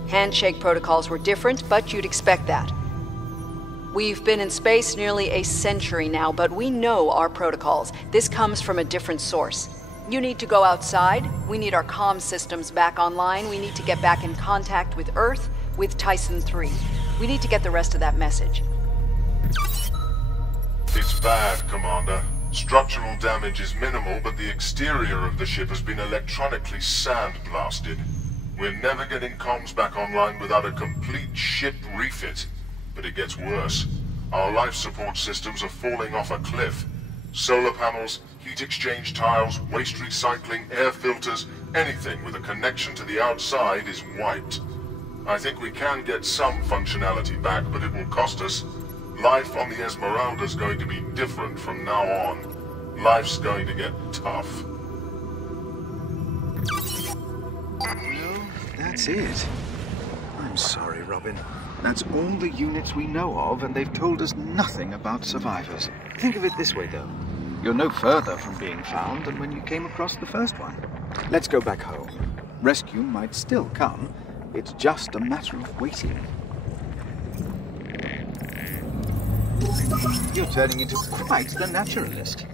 Handshake protocols were different, but you'd expect that. We've been in space nearly a century now, but we know our protocols. This comes from a different source. You need to go outside. We need our comm systems back online. We need to get back in contact with Earth, with Tyson III. We need to get the rest of that message. It's bad, Commander. Structural damage is minimal, but the exterior of the ship has been electronically sandblasted. We're never getting comms back online without a complete ship refit. But it gets worse. Our life support systems are falling off a cliff. Solar panels, heat exchange tiles, waste recycling, air filters, anything with a connection to the outside is wiped. I think we can get some functionality back, but it will cost us. Life on the Esmeralda is going to be different from now on. Life's going to get tough. Well, that's it. I'm sorry, Robin. That's all the units we know of, and they've told us nothing about survivors. Think of it this way, though. You're no further from being found than when you came across the first one. Let's go back home. Rescue might still come. It's just a matter of waiting. You're turning into quite the naturalist.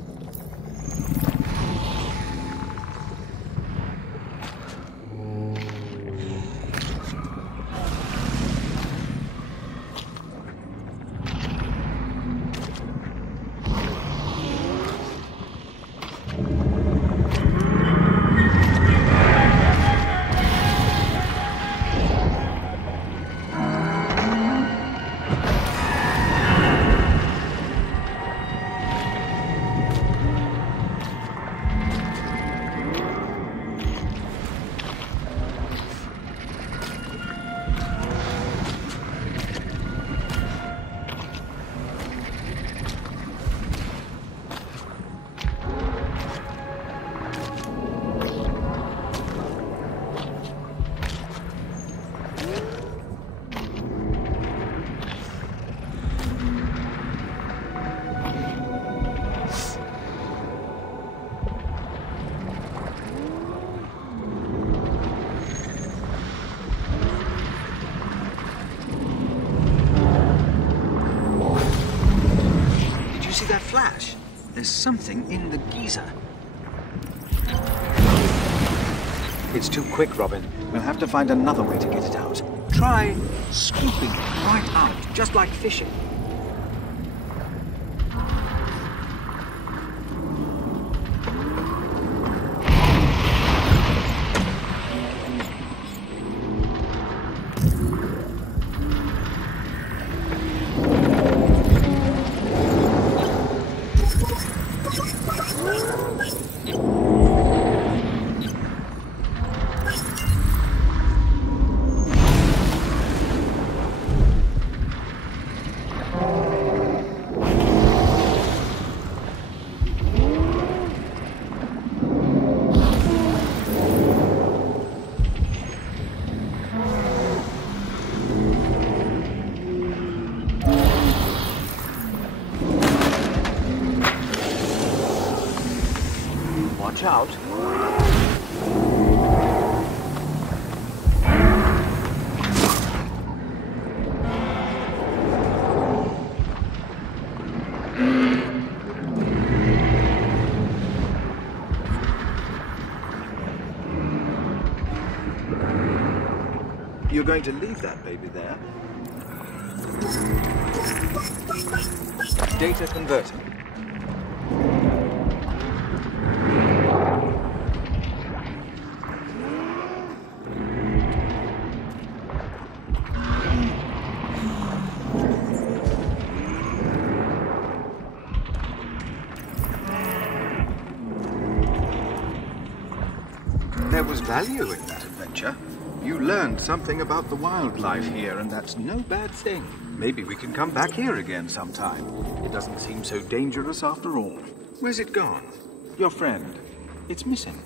Flash. There's something in the geyser. It's too quick, Robin. We'll have to find another way to get it out. Try scooping it right out, just like fishing. Watch out. You're going to leave that baby there? Data converting. There was value in that adventure. You learned something about the wildlife here, and that's no bad thing. Maybe we can come back here again sometime. It doesn't seem so dangerous after all. Where's it gone? Your friend. It's missing.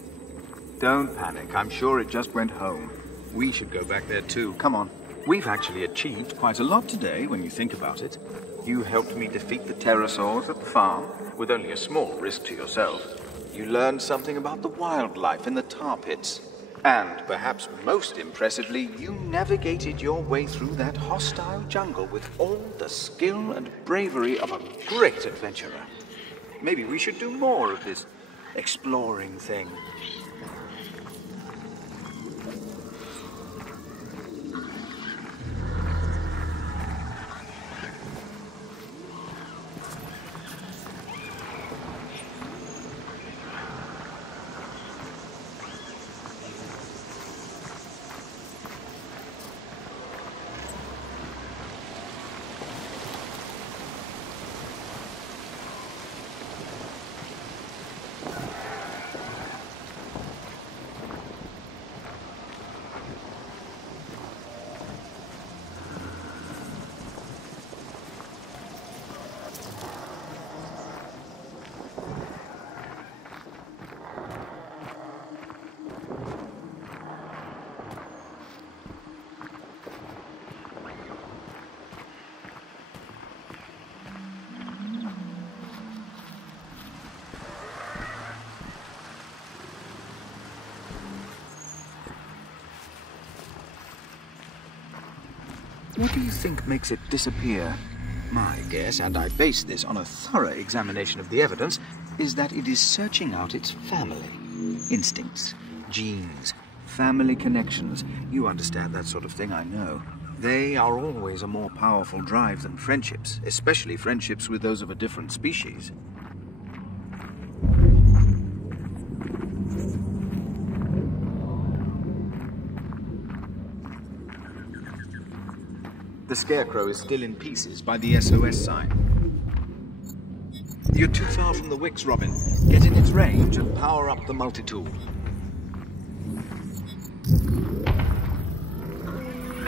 Don't panic. I'm sure it just went home. We should go back there too. Come on. We've actually achieved quite a lot today, when you think about it. You helped me defeat the pterosaurs at the farm, with only a small risk to yourself. You learned something about the wildlife in the tar pits. And, perhaps most impressively, you navigated your way through that hostile jungle with all the skill and bravery of a great adventurer. Maybe we should do more of this exploring thing. What do you think makes it disappear? My guess, and I base this on a thorough examination of the evidence, is that it is searching out its family. Instincts, genes, family connections. You understand that sort of thing, I know. They are always a more powerful drive than friendships, especially friendships with those of a different species. The scarecrow is still in pieces by the SOS sign. You're too far from the wicks, Robin. Get in its range and power up the multi-tool.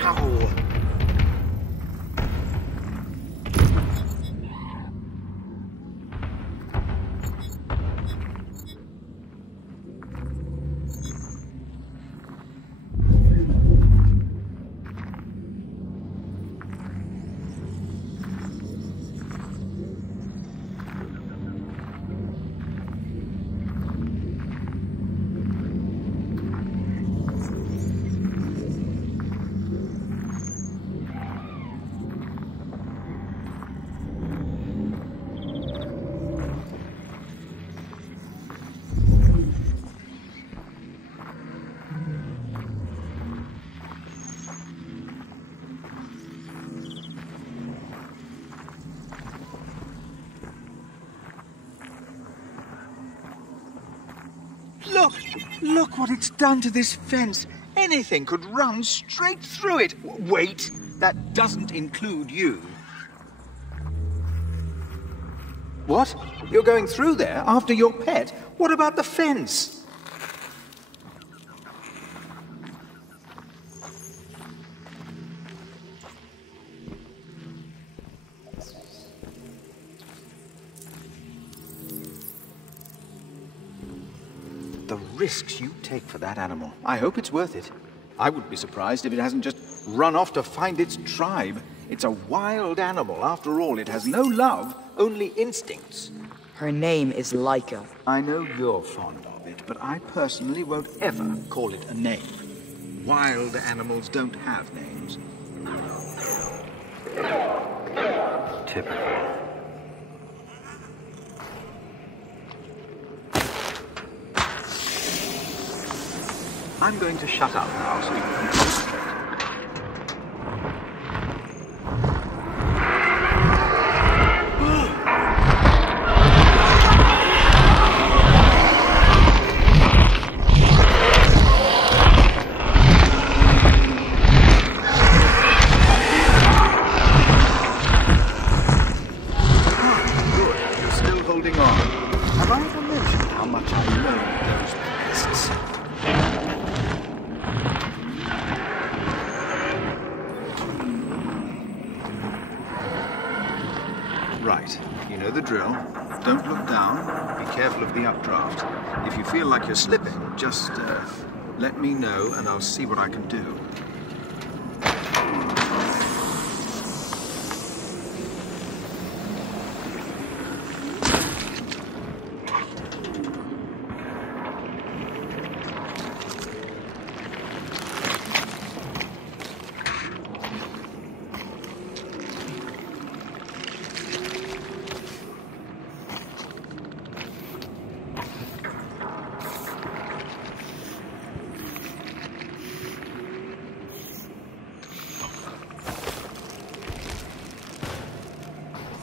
Ow! Look what it's done to this fence. Anything could run straight through it. Wait, that doesn't include you. What? You're going through there after your pet? What about the fence? The risks you take for that animal. I hope it's worth it. I would be surprised if it hasn't just run off to find its tribe. It's a wild animal. After all, it has no love, only instincts. Her name is Laika. I know you're fond of it, but I personally won't ever call it a name. Wild animals don't have names. Typical. I'm going to shut up now so you can concentrate. drill. Don't look down. Be careful of the updraft. If you feel like you're slipping, just let me know and I'll see what I can do.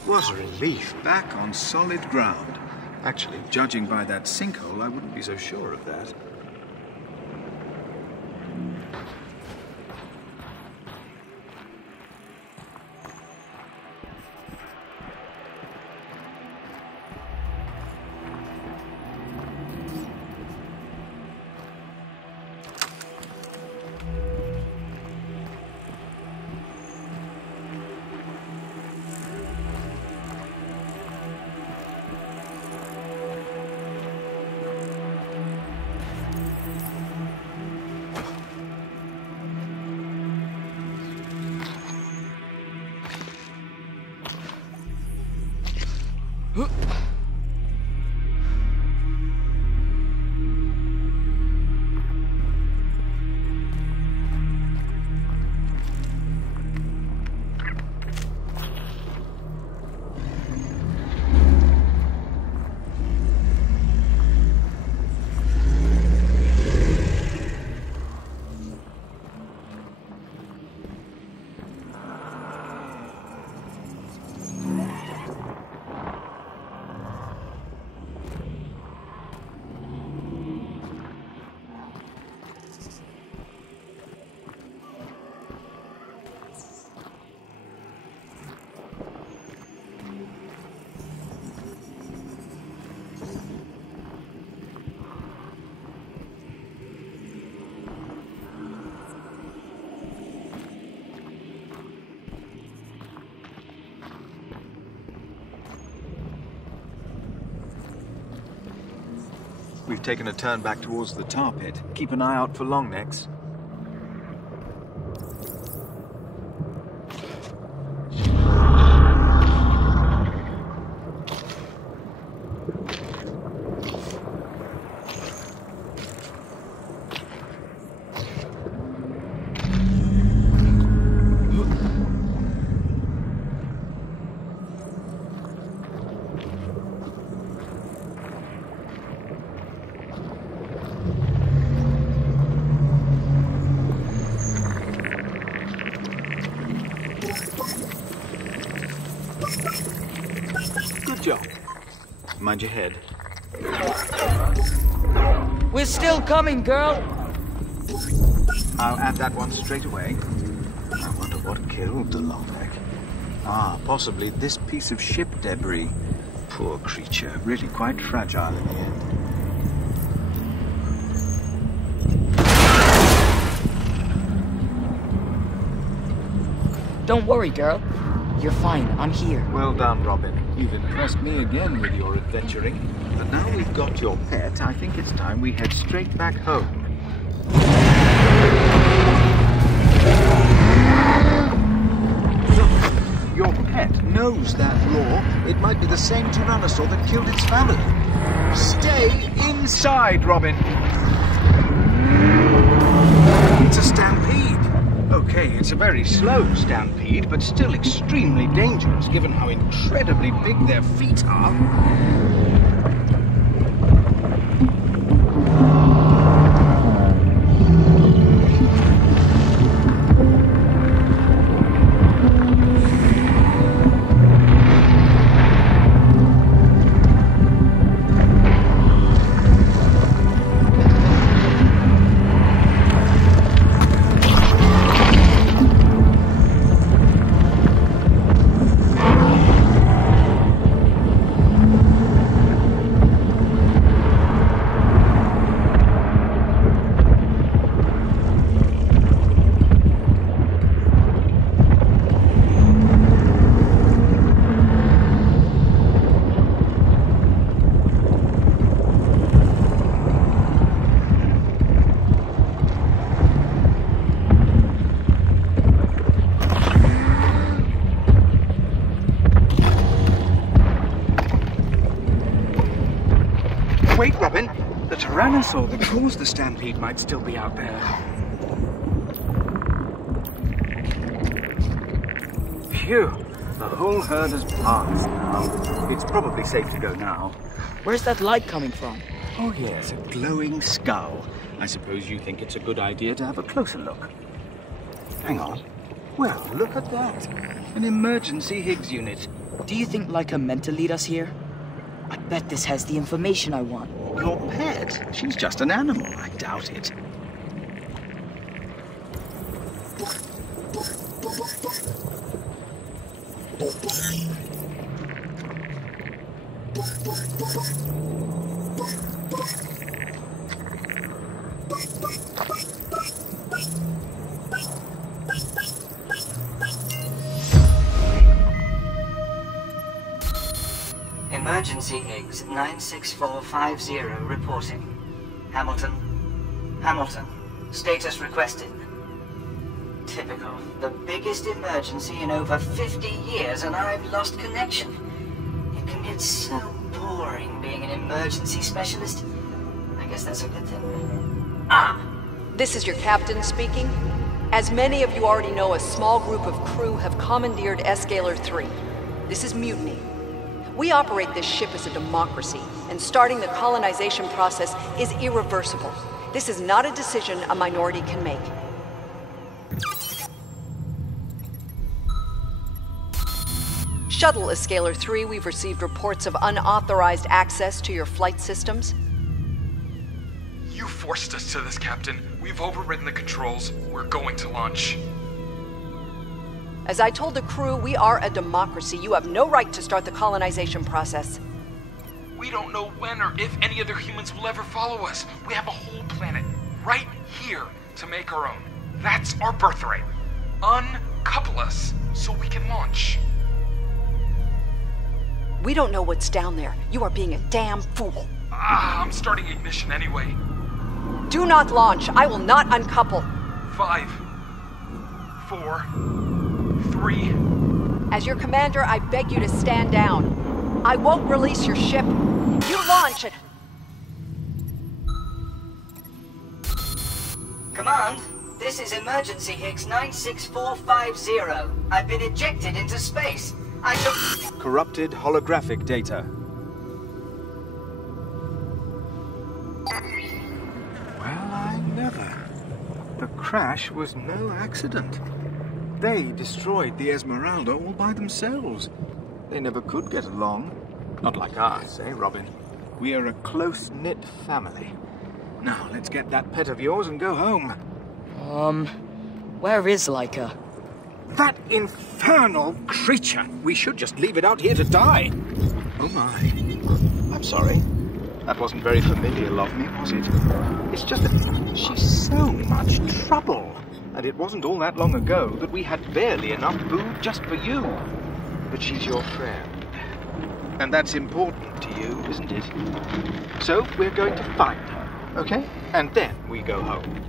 What a relief, back on solid ground. Actually, judging by that sinkhole, I wouldn't be so sure of that. We've taken a turn back towards the tar pit. Keep an eye out for long necks. Good job. Mind your head. We're still coming, girl. I'll add that one straight away. I wonder what killed the longneck. Ah, possibly this piece of ship debris. Poor creature, really quite fragile in the end. Don't worry, girl. You're fine. I'm here. Well done, Robin. You've impressed me again with your adventuring. But now we've got your pet, I think it's time we head straight back home. Look, your pet knows that roar. It might be the same Tyrannosaur that killed its family. Stay inside, Robin. It's a stampede. Okay, it's a very slow stampede, but still extremely dangerous given how incredibly big their feet are. Wait, Robin. The Tyrannosaur that caused the stampede might still be out there. Phew. The whole herd has passed now. It's probably safe to go now. Where's that light coming from? Oh yes, a glowing skull. I suppose you think it's a good idea to have a closer look. Hang on. Well, look at that. An emergency HIGS unit. Do you think Laika meant to lead us here? I bet this has the information I want. Your pet? She's just an animal. I doubt it. Emergency HIGS 96450 reporting. Hamilton. Hamilton. Status requested. Typical. The biggest emergency in over 50 years and I've lost connection. It can get so boring being an emergency specialist. I guess that's a good thing. Ah! This is your captain speaking. As many of you already know, a small group of crew have commandeered Escalar 3. This is mutiny. We operate this ship as a democracy, and starting the colonization process is irreversible. This is not a decision a minority can make. Shuttle Escalar 3, we've received reports of unauthorized access to your flight systems. You forced us to this, Captain. We've overridden the controls. We're going to launch. As I told the crew, we are a democracy. You have no right to start the colonization process. We don't know when or if any other humans will ever follow us. We have a whole planet right here to make our own. That's our birthright. Uncouple us so we can launch. We don't know what's down there. You are being a damn fool. I'm starting ignition anyway. Do not launch. I will not uncouple. 5, 4, 3. As your commander, I beg you to stand down. I won't release your ship. You launch it. Command, this is emergency HIGS 96450. I've been ejected into space. I took... Corrupted holographic data. Well, I never. The crash was no accident. They destroyed the Esmeralda all by themselves. They never could get along. Not like us, eh, Robin? We are a close-knit family. Now, let's get that pet of yours and go home. Where is Laika? That infernal creature! We should just leave it out here to die. Oh my. I'm sorry. That wasn't very familial of me, was it? It's just that she's so much trouble. And it wasn't all that long ago that we had barely enough food just for you. But she's your friend. And that's important to you, isn't it? So we're going to find her, okay? And then we go home.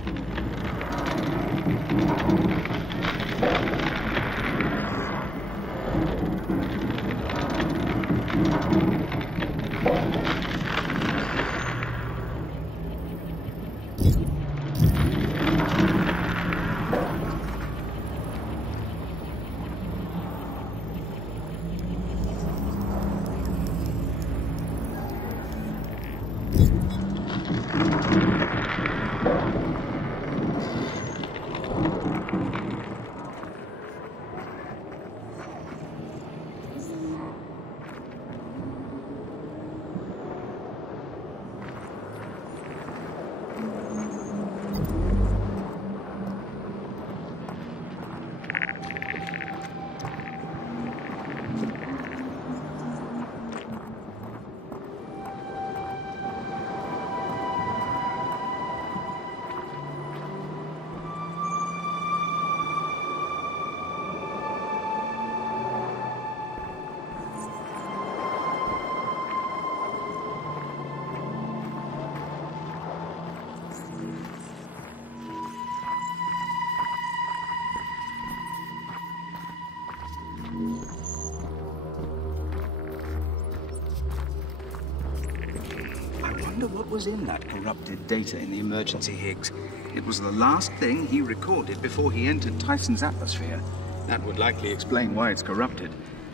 what was in that corrupted data in the emergency HIGS. It was the last thing he recorded before he entered Tyson's atmosphere. That would likely explain why it's corrupted.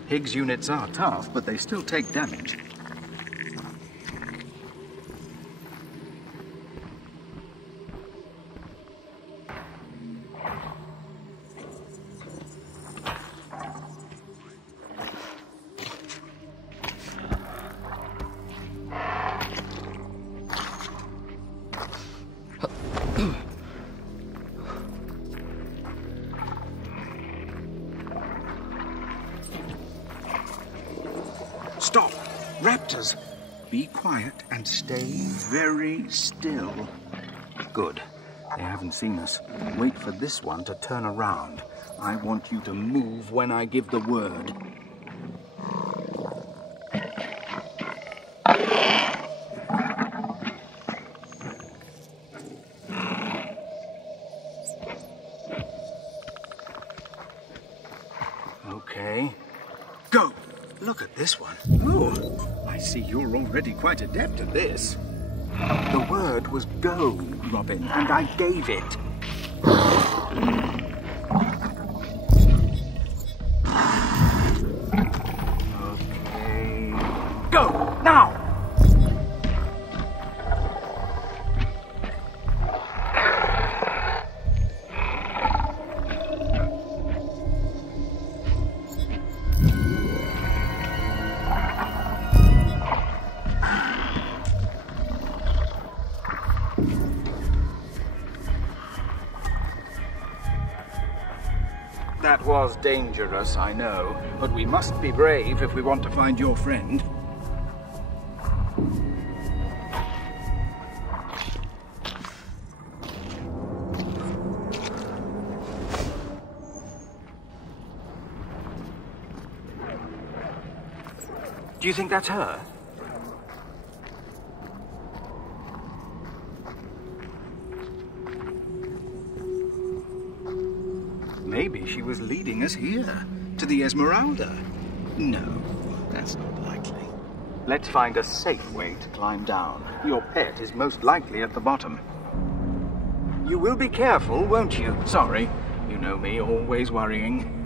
HIGS units are tough, but they still take damage. Stop! Raptors! Be quiet and stay very still. Good. They haven't seen us. Wait for this one to turn around. I want you to move when I give the word. Okay. Go! Look at this one. Oh, I see you're already quite adept at this. The word was go, Robin, and I gave it. Okay. Go, now! That was dangerous, I know, but we must be brave if we want to find your friend. Do you think that's her? Maybe she was leading us here, to the Esmeralda. No, that's not likely. Let's find a safe way to climb down. Your pet is most likely at the bottom. You will be careful, won't you? Sorry, you know me, always worrying.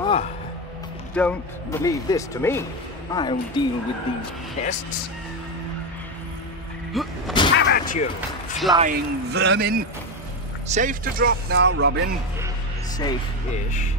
Ah, don't leave this to me. I'll deal with these pests. Have at you, flying vermin! Safe to drop now, Robin. Safe-ish.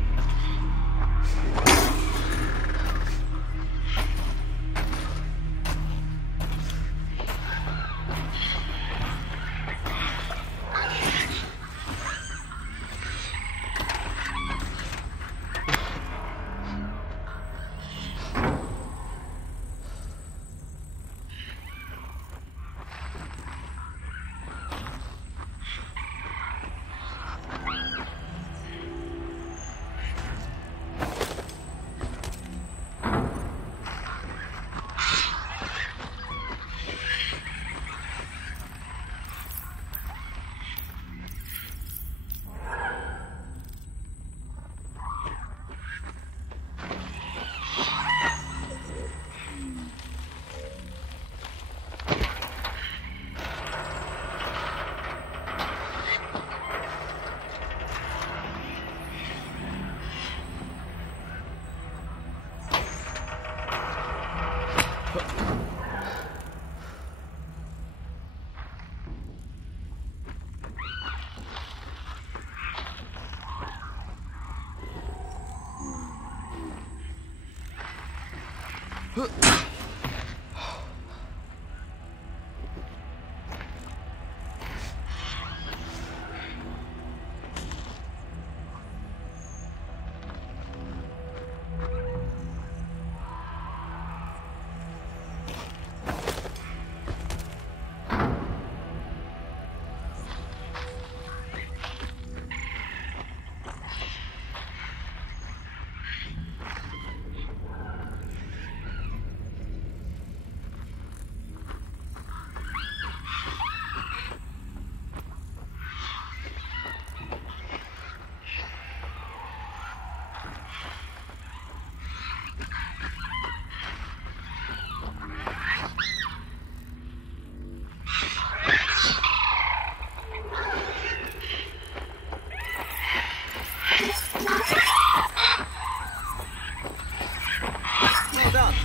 Well done.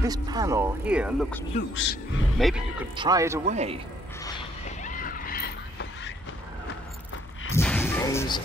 This panel here looks loose. Maybe you could pry it away. There's...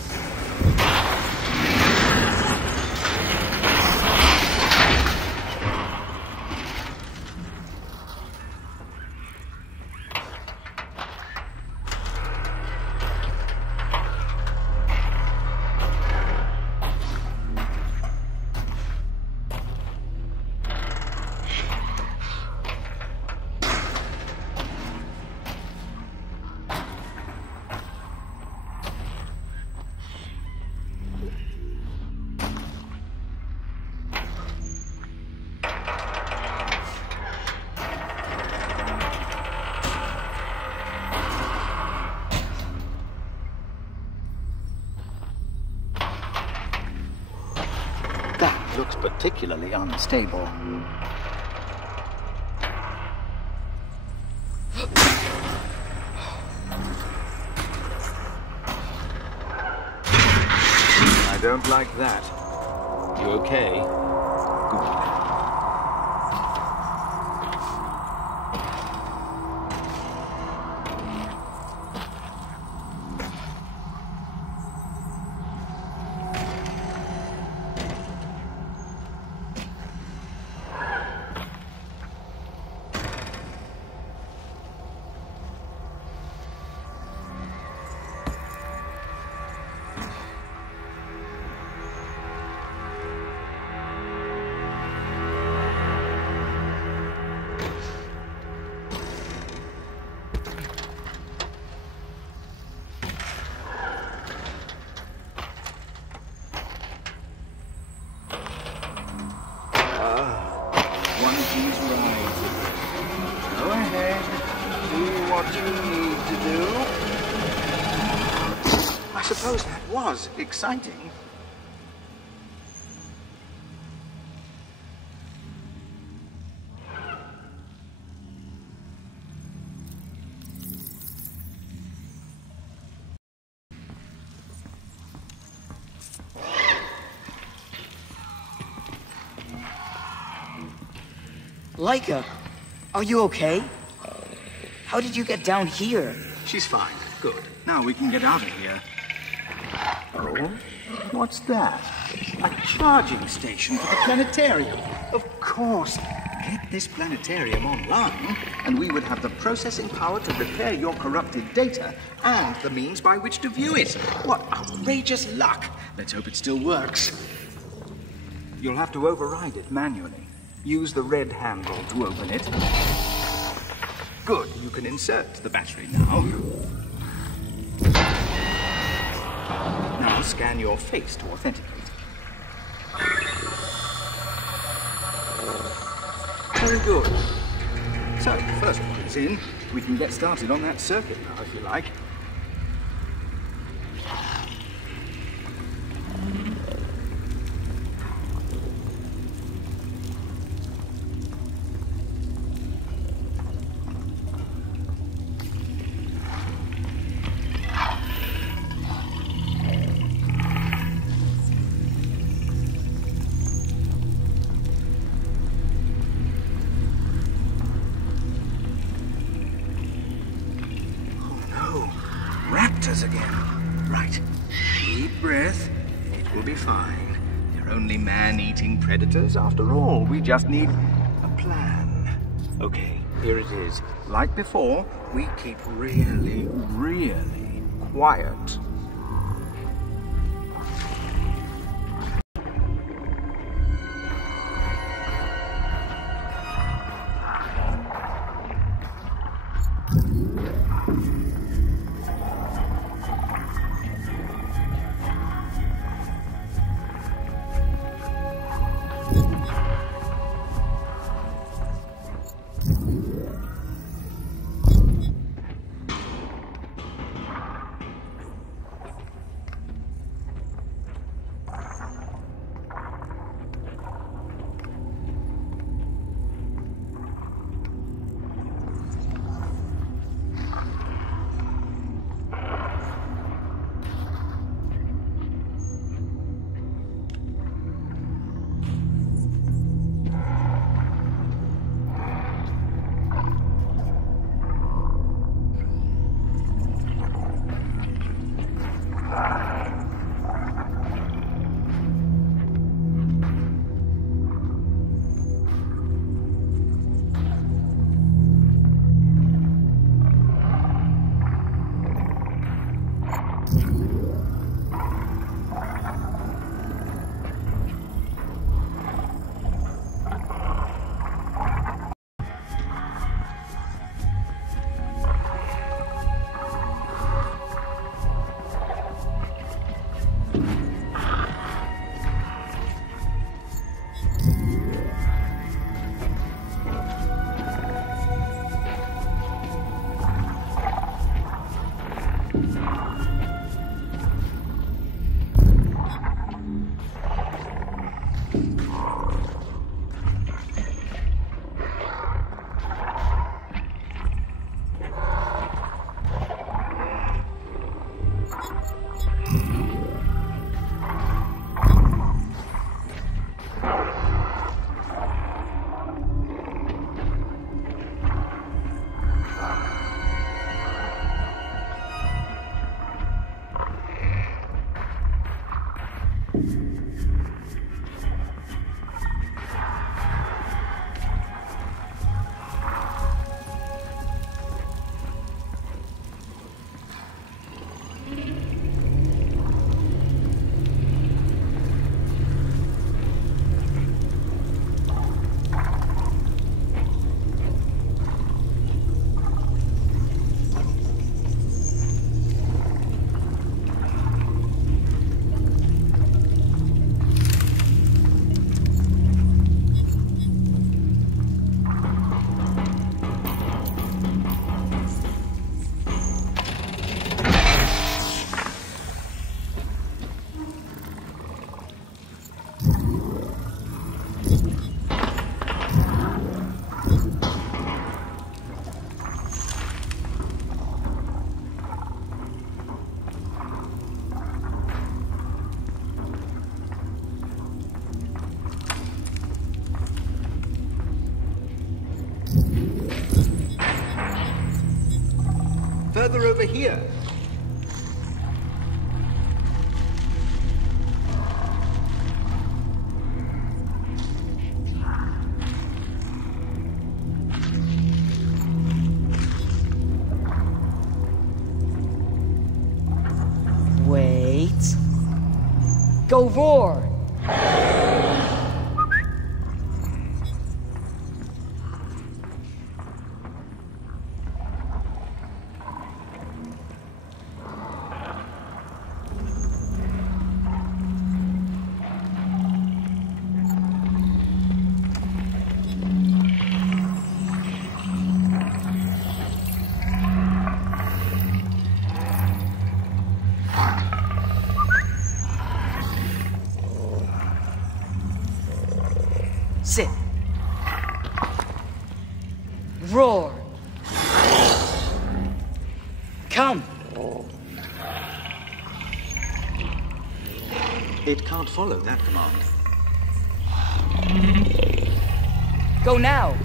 That looks particularly unstable. I don't like that. You okay? Good. One of these rides. Go ahead, do what you need to do. I suppose that was exciting. Laika, are you okay? How did you get down here? She's fine. Good. Now we can get out of here. Oh? What's that? A charging station for the planetarium. Of course. Get this planetarium online, and we would have the processing power to repair your corrupted data and the means by which to view it. What outrageous luck! Let's hope it still works. You'll have to override it manually. Use the red handle to open it. Good, you can insert the battery now. Now scan your face to authenticate. Very good. So, the first one is in. We can get started on that circuit now, if you like. Again. Right. Deep breath. It will be fine. They're only man-eating predators after all. We just need a plan. Okay, here it is. Like before, we keep really, really quiet. further over here. Wait. Go roar! Sit. Roar. Come. It can't follow that command. Go now.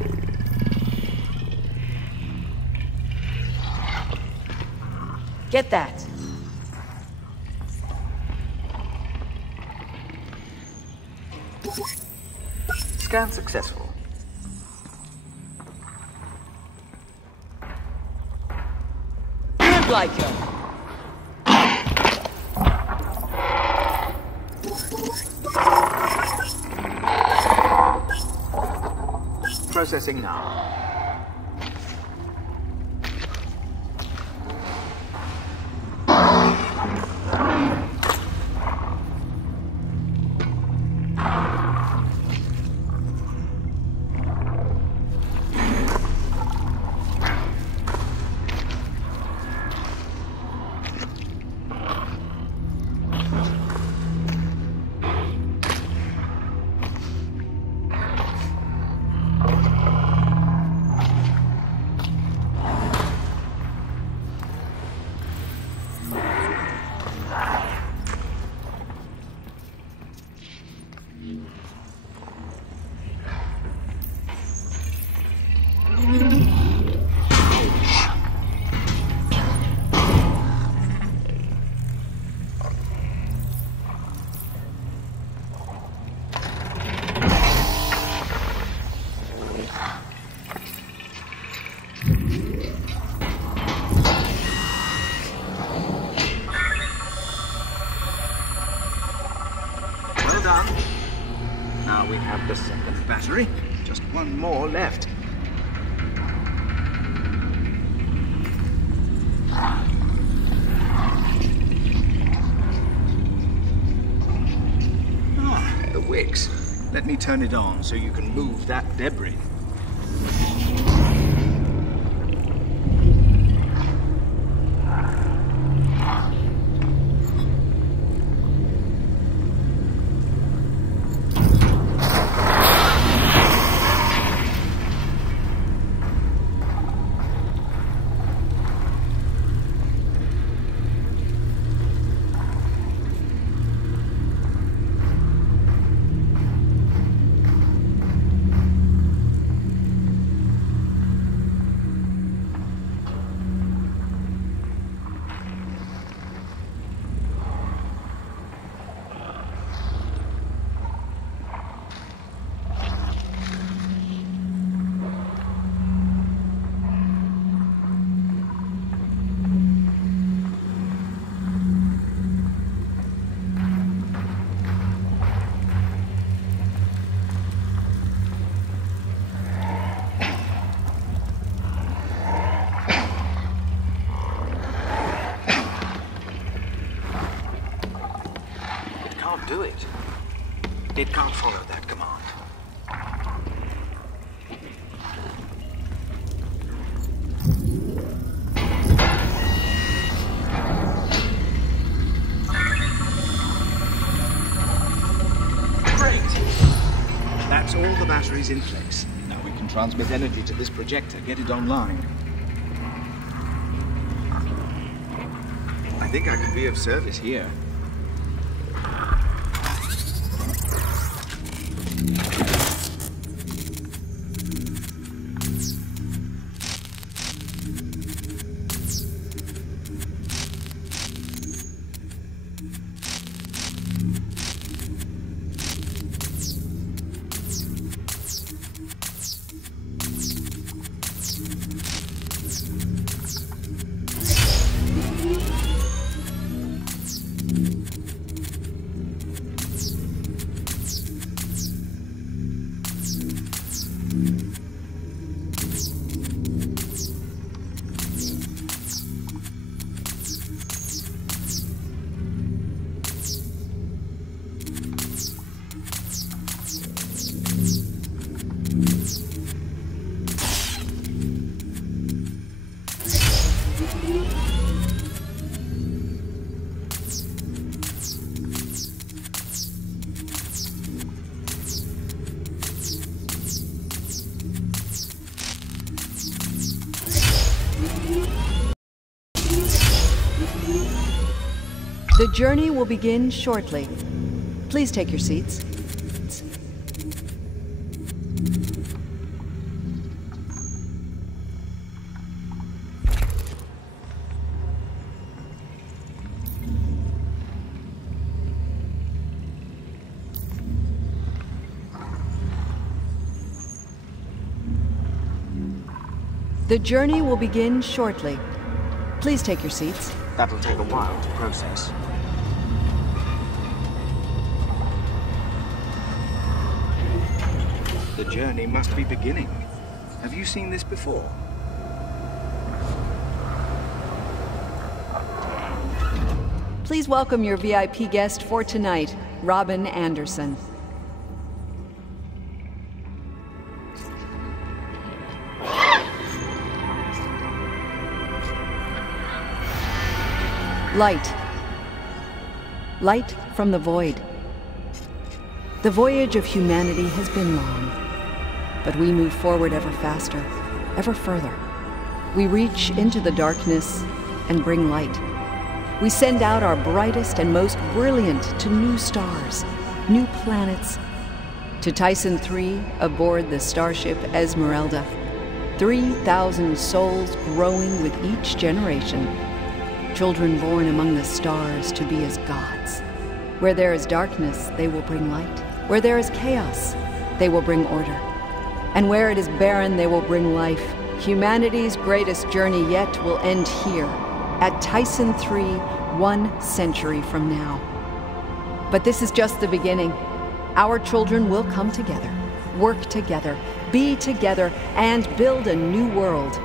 Get that. Scan successful. Good like him. Processing now. Done. Now we have the second battery. Just one more left. Ah, the wicks. Let me turn it on so you can move that debris. Do it. It can't follow that command. Great. That's all the batteries in place. Now we can transmit energy to this projector, get it online. I think I can be of service here. The journey will begin shortly. Please take your seats. The journey will begin shortly. Please take your seats. That'll take a while to process. The journey must be beginning. Have you seen this before? Please welcome your VIP guest for tonight, Robin Anderson. Light. Light from the void. The voyage of humanity has been long, but we move forward ever faster, ever further. We reach into the darkness and bring light. We send out our brightest and most brilliant to new stars, new planets. To Tyson III aboard the starship Esmeralda. 3,000 souls growing with each generation. Children born among the stars to be as gods. Where there is darkness, they will bring light. Where there is chaos, they will bring order. And where it is barren, they will bring life. Humanity's greatest journey yet will end here, at Tyson III, 1 century from now. But this is just the beginning. Our children will come together, work together, be together, and build a new world.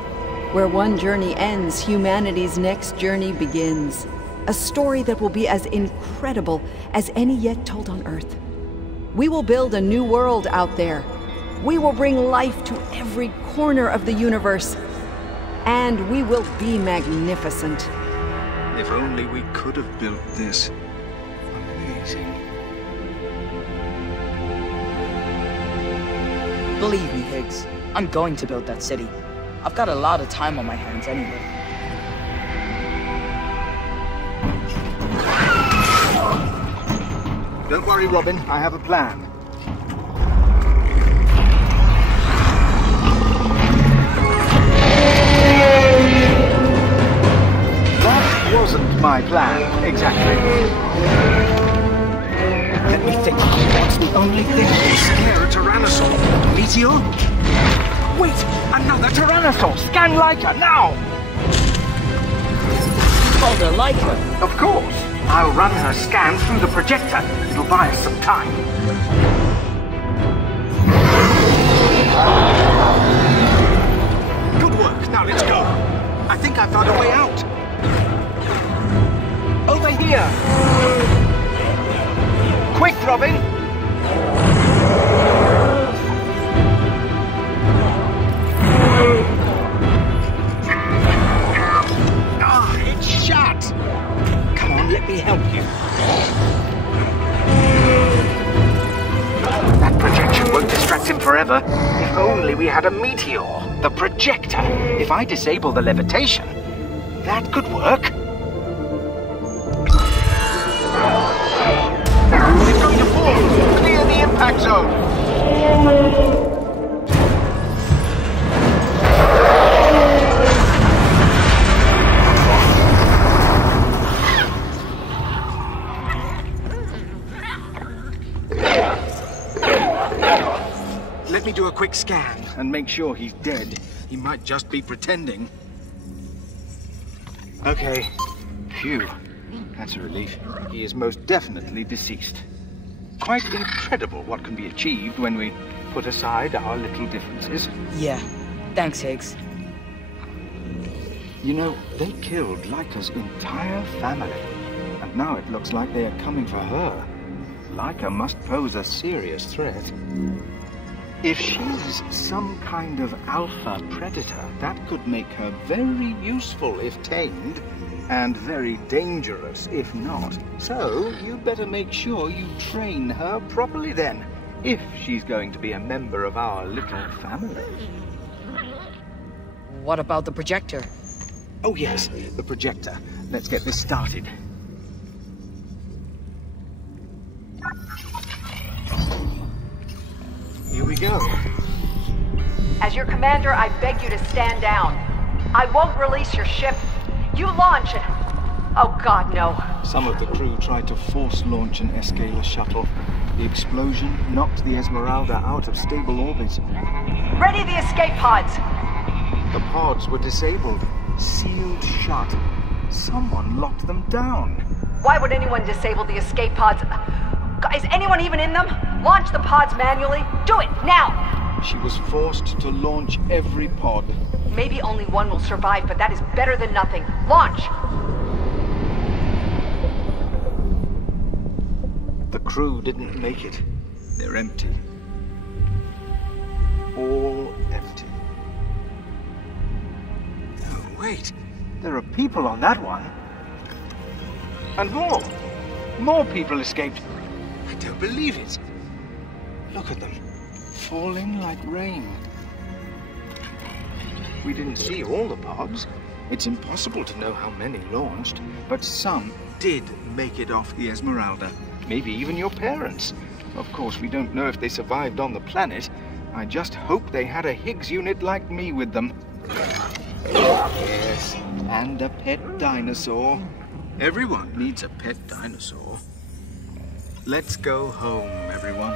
Where one journey ends, humanity's next journey begins. A story that will be as incredible as any yet told on Earth. We will build a new world out there. We will bring life to every corner of the universe. And we will be magnificent. If only we could have built this. Amazing. Believe me, Higgs, I'm going to build that city. I've got a lot of time on my hands anyway. Don't worry, Robin. I have a plan. That wasn't my plan, exactly. Let me think. What's the only thing that will scare a Tyrannosaur? A meteor? Wait! Another Tyrannosaur! Scan Leica, now! Called her Leica? Of course! I'll run her scan through the projector. It'll buy us some time. Good work. Now let's go. I think I found a way out. Over here! Quick, Robin! It's shut! Come on, let me help you. That projection won't distract him forever. If only we had a meteor. The projector. If I disable the levitation, that could work. It's going to fall! Clear the impact zone! Let me do a quick scan and make sure he's dead. He might just be pretending. Okay. Phew. That's a relief. He is most definitely deceased. Quite incredible what can be achieved when we put aside our little differences. Yeah. Thanks, Higgs. You know, they killed Leica's entire family. And now it looks like they are coming for her. Leica must pose a serious threat. If she's some kind of alpha predator, that could make her very useful if tamed, and very dangerous if not. So, you better make sure you train her properly then, if she's going to be a member of our little family. What about the projector? Oh yes, the projector. Let's get this started. go. As your commander, I beg you to stand down. I won't release your ship. You launch it. Oh God, no. Some of the crew tried to force launch an Escaler shuttle. The explosion knocked the Esmeralda out of stable orbit. Ready the escape pods. The pods were disabled, sealed shut. Someone locked them down. Why would anyone disable the escape pods? Is anyone even in them? Launch the pods manually. Do it, now! She was forced to launch every pod. Maybe only one will survive, but that is better than nothing. Launch! The crew didn't make it. They're empty. All empty. Oh, wait. There are people on that one. And more. More people escaped. I don't believe it. Look at them. Falling like rain. We didn't see all the pods. It's impossible to know how many launched, but some did make it off the Esmeralda. Maybe even your parents. Of course, we don't know if they survived on the planet. I just hope they had a HIGS unit like me with them. Yes, and a pet dinosaur. Everyone needs a pet dinosaur. Let's go home, everyone.